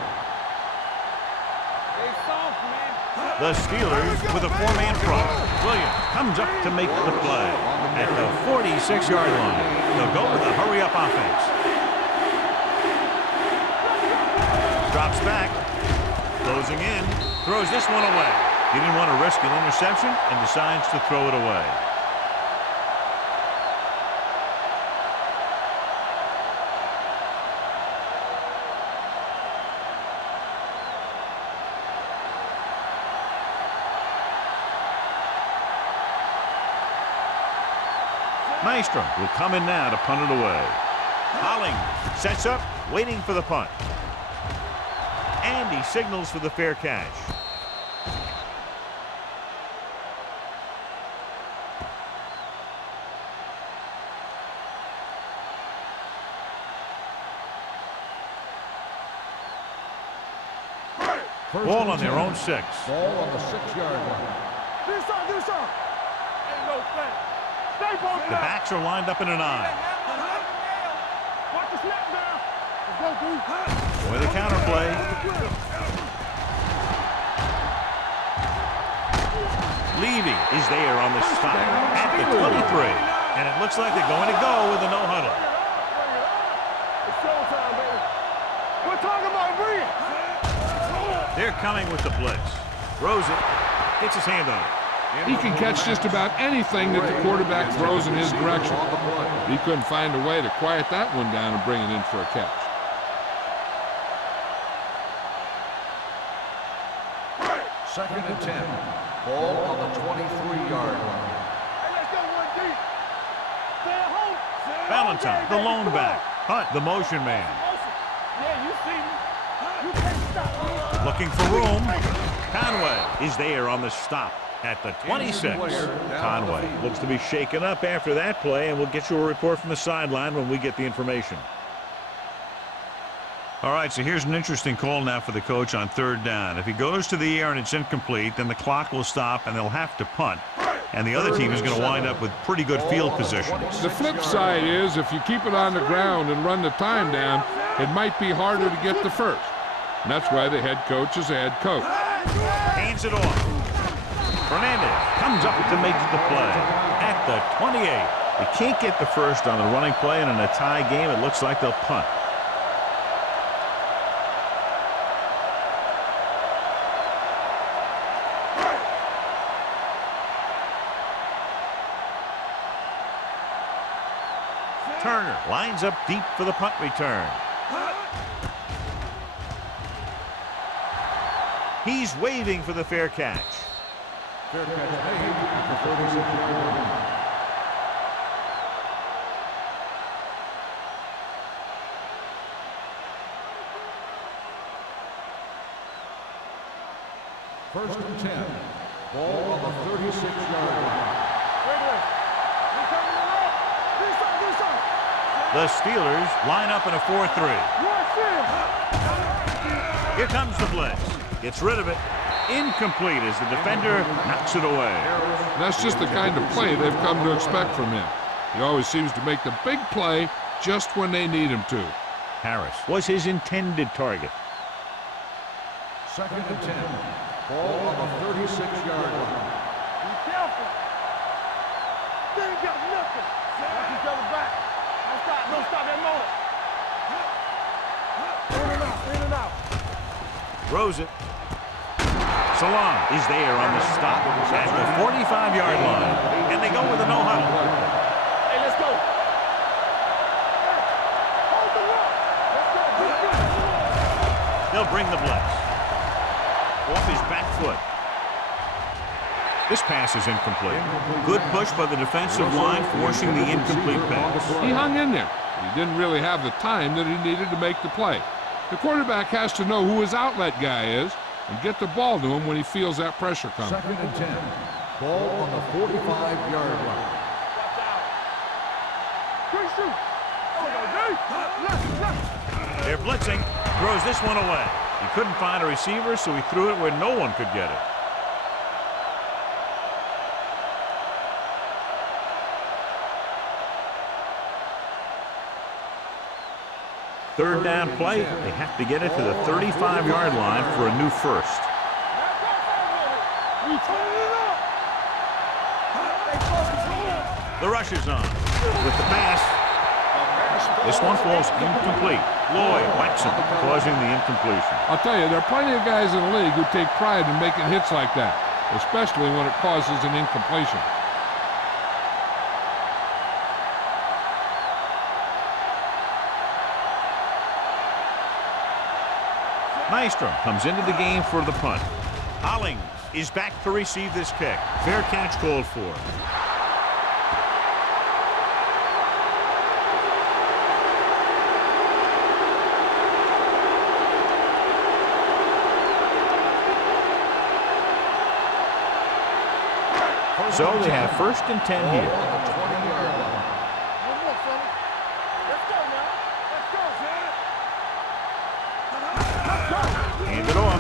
Hey, soft, man. The Steelers with a 4-man front. Williams comes up to make the play at the 46-yard line. They'll go with a hurry-up offense. Drops back. Closing in. Throws this one away. He didn't want to risk an interception and decides to throw it away. Maestro will come in now to punt it away. Holling sets up, waiting for the punt. And he signals for the fair catch. Ball on their own 6. Ball on the 6-yard line. Do something, do something. Ain't no thing. Stay posted. The backs are lined up in an I. Watch the snap down. Let's go, dude. With a counter play. Levy is there on the stop at the 23. And it looks like they're going to go with a no huddle. It's showtime, baby. We're talking about bringing. They're coming with the blitz. Throws it. Gets his hand on it. He can catch just about anything that the quarterback throws in his direction. He couldn't find a way to quiet that one down and bring it in for a catch. Second and 10. Ball on the 23-yard line. Hey, let's go one deep. Stay at home. Valentine, the lone back. Hunt, the motion man. Yeah, you see me. You can't stop me. Looking for room. Conway is there on the stop at the 26. Conway looks to be shaken up after that play, and we'll get you a report from the sideline when we get the information. All right, so here's an interesting call now for the coach on 3rd down. If he goes to the air and it's incomplete, then the clock will stop and they'll have to punt. And the other team is going to wind up with pretty good field position. The flip side is if you keep it on the ground and run the time down, it might be harder to get the first. And that's why the head coach is the head coach. Hands it off. Fernandez comes up to make the play at the 28. You can't get the first on the running play, and in a tie game, it looks like they'll punt. Turner lines up deep for the punt return. He's waving for the fair catch. Fair catch made at the 36-yard line. First and 10. Ball on the 36-yard line. The Steelers line up in a 4-3. Here comes the blitz. Gets rid of it. Incomplete as the defender knocks it away. That's just the kind of play they've come to expect from him. He always seems to make the big play just when they need him to. Harris was his intended target. Second and 10. Ball on the 36-yard line. Be careful. They ain't got nothing. Watch each other back. Don't stop that motor. In and out, in and out. Throws it. Salam is there on the stop at the 45-yard line. And they go with a no-huddle. Hey, let's go. Hey, hold the rock. Let's go. They'll bring the blitz. Off his back foot. This pass is incomplete. Good push by the defensive line, forcing the incomplete pass. He hung in there. He didn't really have the time that he needed to make the play. The quarterback has to know who his outlet guy is and get the ball to him when he feels that pressure coming. Second and 10. Ball on the 45-yard line. Watch out. Quick shoot. They're blitzing. Throws this one away. He couldn't find a receiver, so he threw it where no one could get it. Third down play. They have to get it to the 35-yard line for a new first. We turn it up. The rush is on. With the pass. This one falls incomplete. Lloyd whacks him, causing the incompletion. I'll tell you, there are plenty of guys in the league who take pride in making hits like that, especially when it causes an incompletion. Maestro comes into the game for the punt. Hollings is back to receive this kick. Fair catch called for. So they have first and 10 here. One more, fella. Let's go now. Let's go, Hand it off.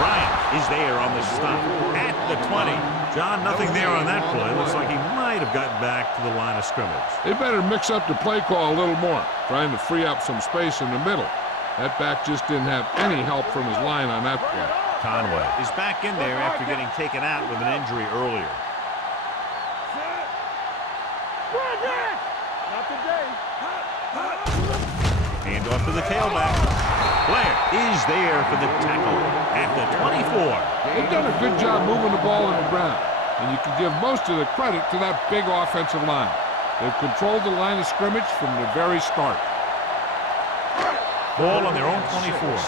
Bryant is there on the stop at the 20. John, nothing there on that play. Looks like he might have gotten back to the line of scrimmage. They better mix up the play call a little more, trying to free up some space in the middle. That back just didn't have any help from his line on that play. Conway is back in there after getting taken out with an injury earlier. Not today. Hand off to the tailback. Blair is there for the tackle at the 24. They've done a good job moving the ball on the ground, and you can give most of the credit to that big offensive line. They've controlled the line of scrimmage from the very start. Ball on their own 24.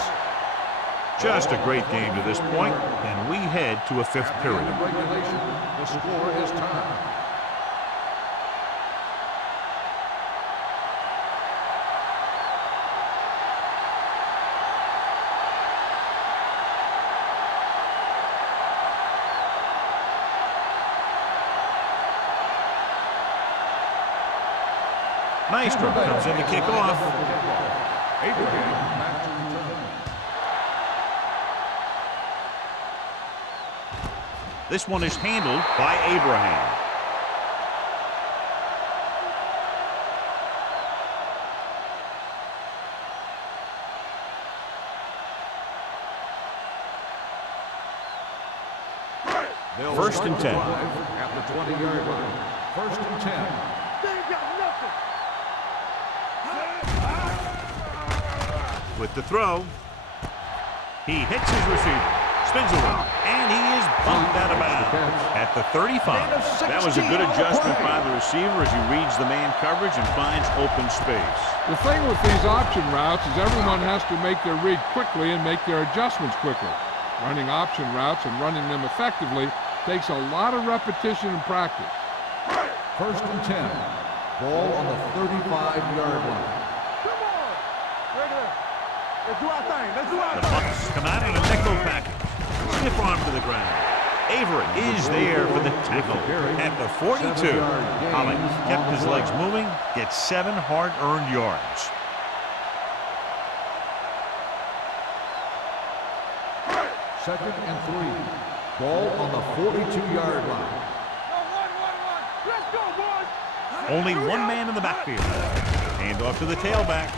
Just a great game to this point, and we head to a fifth period. Regulation. The score is tied. Maestro comes in to kick off. Abraham back to return. This one is handled by Abraham. First and 10. At the 20-yard line. First and 10. They ain't got nothing. With the throw, he hits his receiver, spins around, And he is bumped out of bounds at the 35. That was a good adjustment by the receiver as he reads the man coverage and finds open space. The thing with these option routes is everyone has to make their read quickly and make their adjustments quickly. Running option routes and running them effectively takes a lot of repetition and practice. First and 10. Ball on the 35-yard line. Come on. Regular. Let's do our thing. Let's do our The thing. Bucks come out in a nickel package. Stiff arm to the ground. Avery is there for the tackle at the 42. Hollings kept his legs moving, gets 7 hard-earned yards. Second and 3. Ball on the 42-yard line. Let's go, boys. Only one man in the backfield. Hand off to the tailback.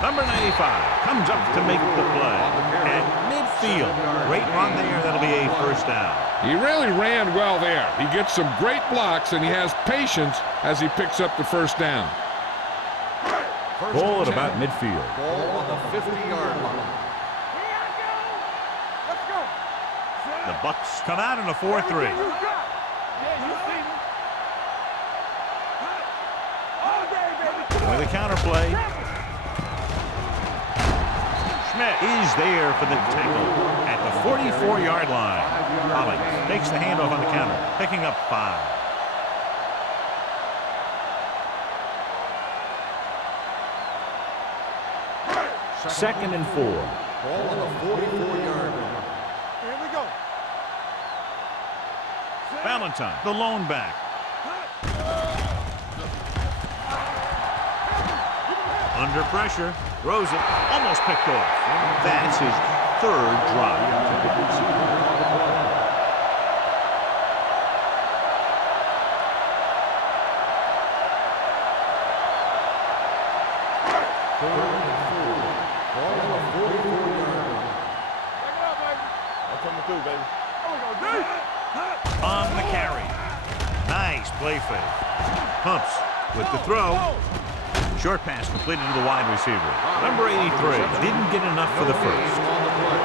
Number 95 comes up to make the play at midfield. Great run there. That'll be a first down. He really ran well there. He gets some great blocks, and he has patience as he picks up the first down. Ball at about midfield. Ball on the 50-yard line. Here I go. Let's go. The Bucks come out in a 4-3. You got. Yeah, you see me. All day, baby. With a counter play. Schmidt is there for the tackle at the 44-yard line. Hollings takes the handoff on the counter, picking up 5. Second and 4. Ball on the 44-yard line. Here we go. Valentine, the lone back. Under pressure, throws it, almost picked off. That's his 3rd drop. Ball on the 44-yard line. Back it up, baby. I'm coming through, baby. There we go, D. On the carry. Nice play fake. Pumps with the throw. Short pass completed to the wide receiver. Number 83 didn't get enough for the first. On the play.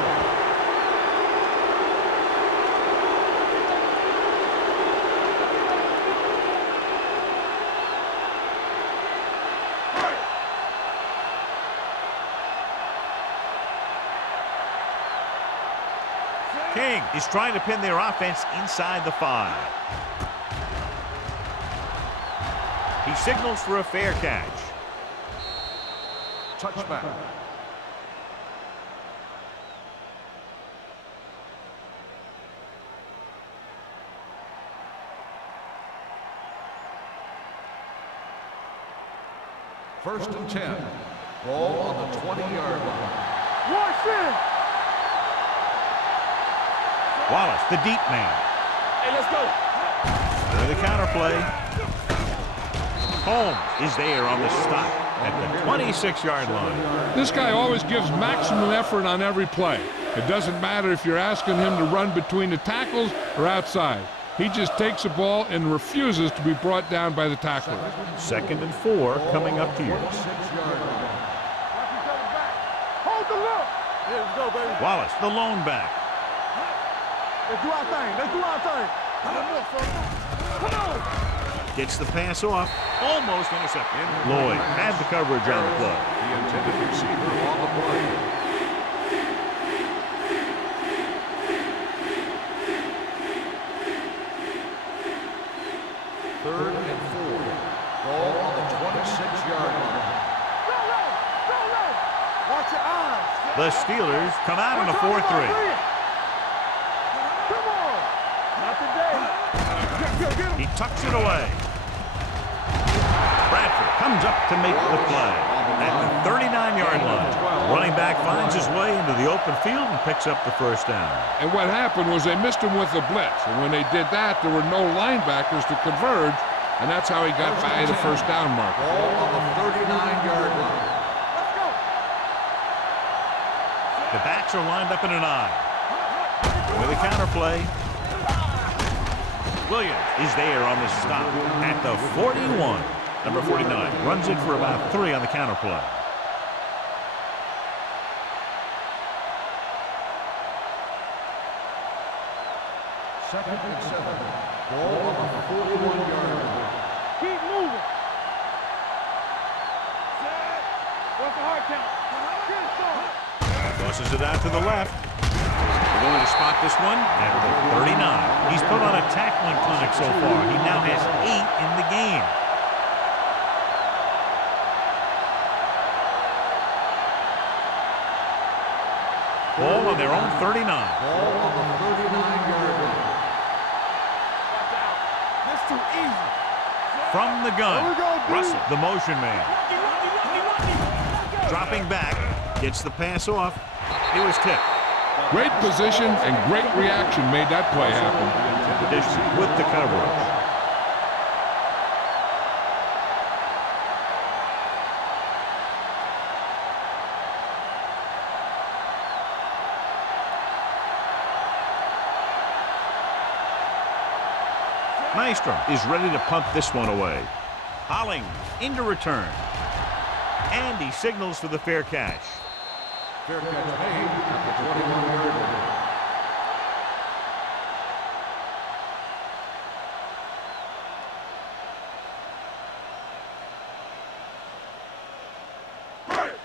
King is trying to pin their offense inside the 5. He signals for a fair catch. Touchback. First and 10. Ball on the 20-yard line. Watch in. Wallace, the deep man. Hey, let's go. With a counter play. Holmes is there on the stop at the 26-yard line. This guy always gives maximum effort on every play. It doesn't matter if you're asking him to run between the tackles or outside. He just takes the ball and refuses to be brought down by the tackler. Second and 4 coming up here. 6-yard line. Watch each other back. Hold the look. Yeah, let's go, baby. Wallace, the lone back. Let's do our thing. Let's do our thing. Come on, son. Come on. Gets the pass off. Almost intercepted. Lloyd had the coverage on the play. The intended receiver on the play. Third and 4. Ball on the 26-yard line. Go, low. Go, low. Watch your eyes. The Steelers come out in a 4-3. Come on. Not today. Get him. He tucks it away. Bradford comes up to make the play at the 39-yard line. Running back finds his way into the open field and picks up the first down. And what happened was they missed him with the blitz. And when they did that, there were no linebackers to converge, and that's how he got by the first down marker. Ball on the 39-yard line. Let's go. The backs are lined up in an I. With a counter play. Williams is there on the stop at the 41. Number 49 runs it for about 3 on the counter play. Second and 7. Ball on the 41-yard line. Keep moving. Set. What's the hard count? Get it started. Tosses it out to the left. We're going to spot this one at the 39. He's put on a tackling clinic so far. He now has 8 in the game. Ball on their own 39. Ball on the 39-yard line. Watch out. This too easy. From the gun, Here we go, dude. Russell, the motion man. Dropping back, gets the pass off. It was tipped. Great position and great reaction made that play happen. Addition with the coverage. Maestro is ready to punt this one away. Hollings into return. And he signals for the fair catch. Fair catch made at the 21-yard line.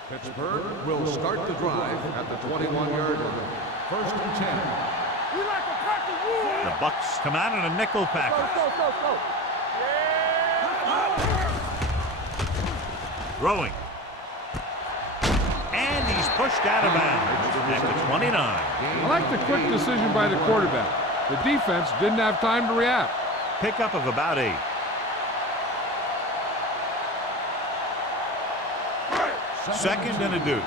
Pittsburgh will start the drive at the 21-yard line. First and 10. We like to practice rules. The Bucks come out in a nickel package. Go. Throwing. And he's pushed out of bounds at the 29. I like the quick decision by the quarterback. The defense didn't have time to react. Pickup of about 8. Second and a deuce.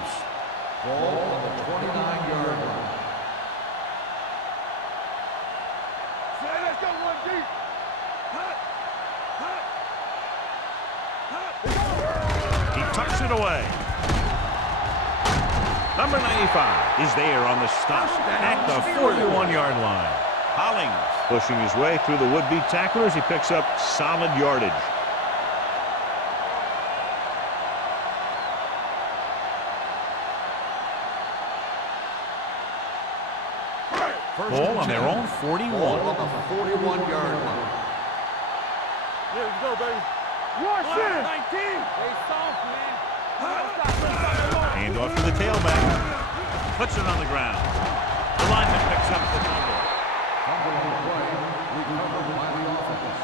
Ball on the 29-yard line. Let's go one deep. He tucks it away. Number 95 is there on the stop at the 41-yard line. Hollings pushing his way through the would-be tacklers. He picks up solid yardage. Ball on their own 41. Ball on the 41-yard line. Here we go, baby. Rush in. 19. They soft, man. Hand off to the tailback. Puts it on the ground. The lineman picks up the fumble. Fumble on the play. Recovered by the offense.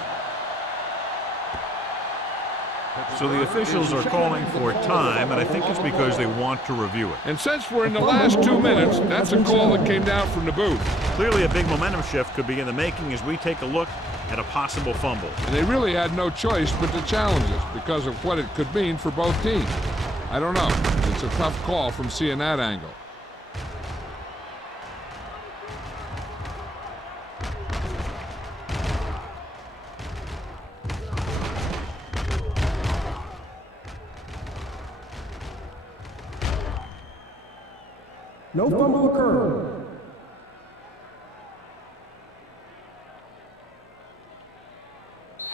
So the officials are calling for time, and I think it's because they want to review it. And since we're in the last 2 minutes, that's a call that came down from the booth. Clearly a big momentum shift could be in the making as we take a look at a possible fumble. And they really had no choice but to challenge it because of what it could mean for both teams. I don't know. It's a tough call from seeing that angle. No fumble occurred.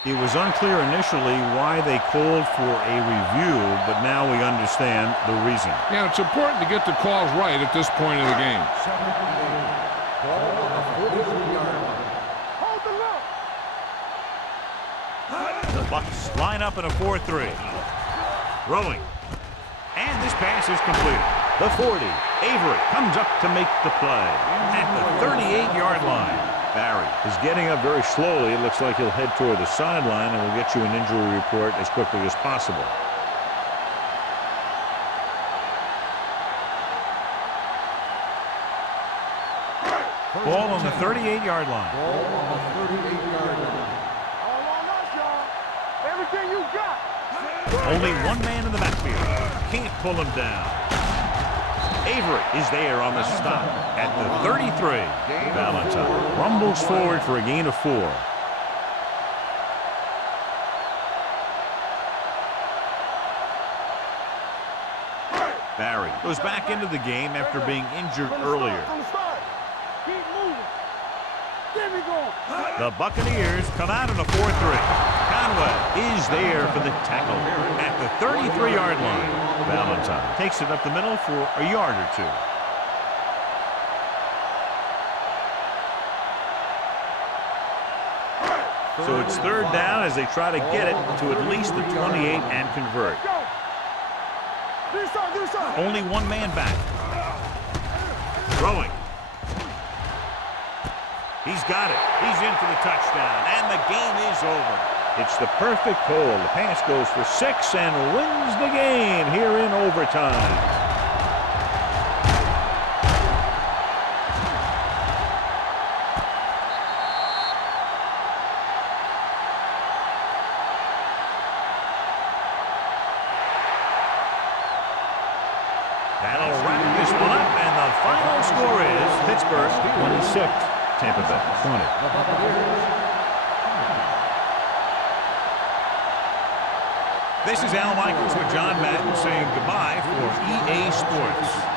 It was unclear initially why they called for a review, but now we understand the reason. Yeah, it's important to get the calls right at this point of the game. Second and 8. Ball on the 43-yard line. Hold the look. The Bucks line up in a 4-3. Throwing. And this pass is completed. The 40. Avery comes up to make the play at the 38-yard line. Barry is getting up very slowly. It looks like he'll head toward the sideline, and we'll get you an injury report as quickly as possible. Ball on the 38-yard line. Ball on the 38-yard line. All on us, y'all. Everything you got. Only one man in the backfield. Can't pull him down. Avery is there on the stop at the 33. Valentine rumbles forward for a gain of 4. Barry goes back into the game after being injured earlier. From the start. Keep moving. There we go. The Buccaneers come out in a 4-3. Conway is there for the tackle at the 33-yard line. Valentine takes it up the middle for a yard or 2. So it's third down as they try to get it to at least the 28 and convert. Only one man back. Throwing. He's got it. He's in for the touchdown, and the game is over. It's the perfect hole. The pass goes for 6 and wins the game here in overtime. That'll wrap this one up, and the final score is Pittsburgh 26, Tampa Bay 20. The Buccaneers. This is Al Michaels with John Madden saying goodbye for EA Sports.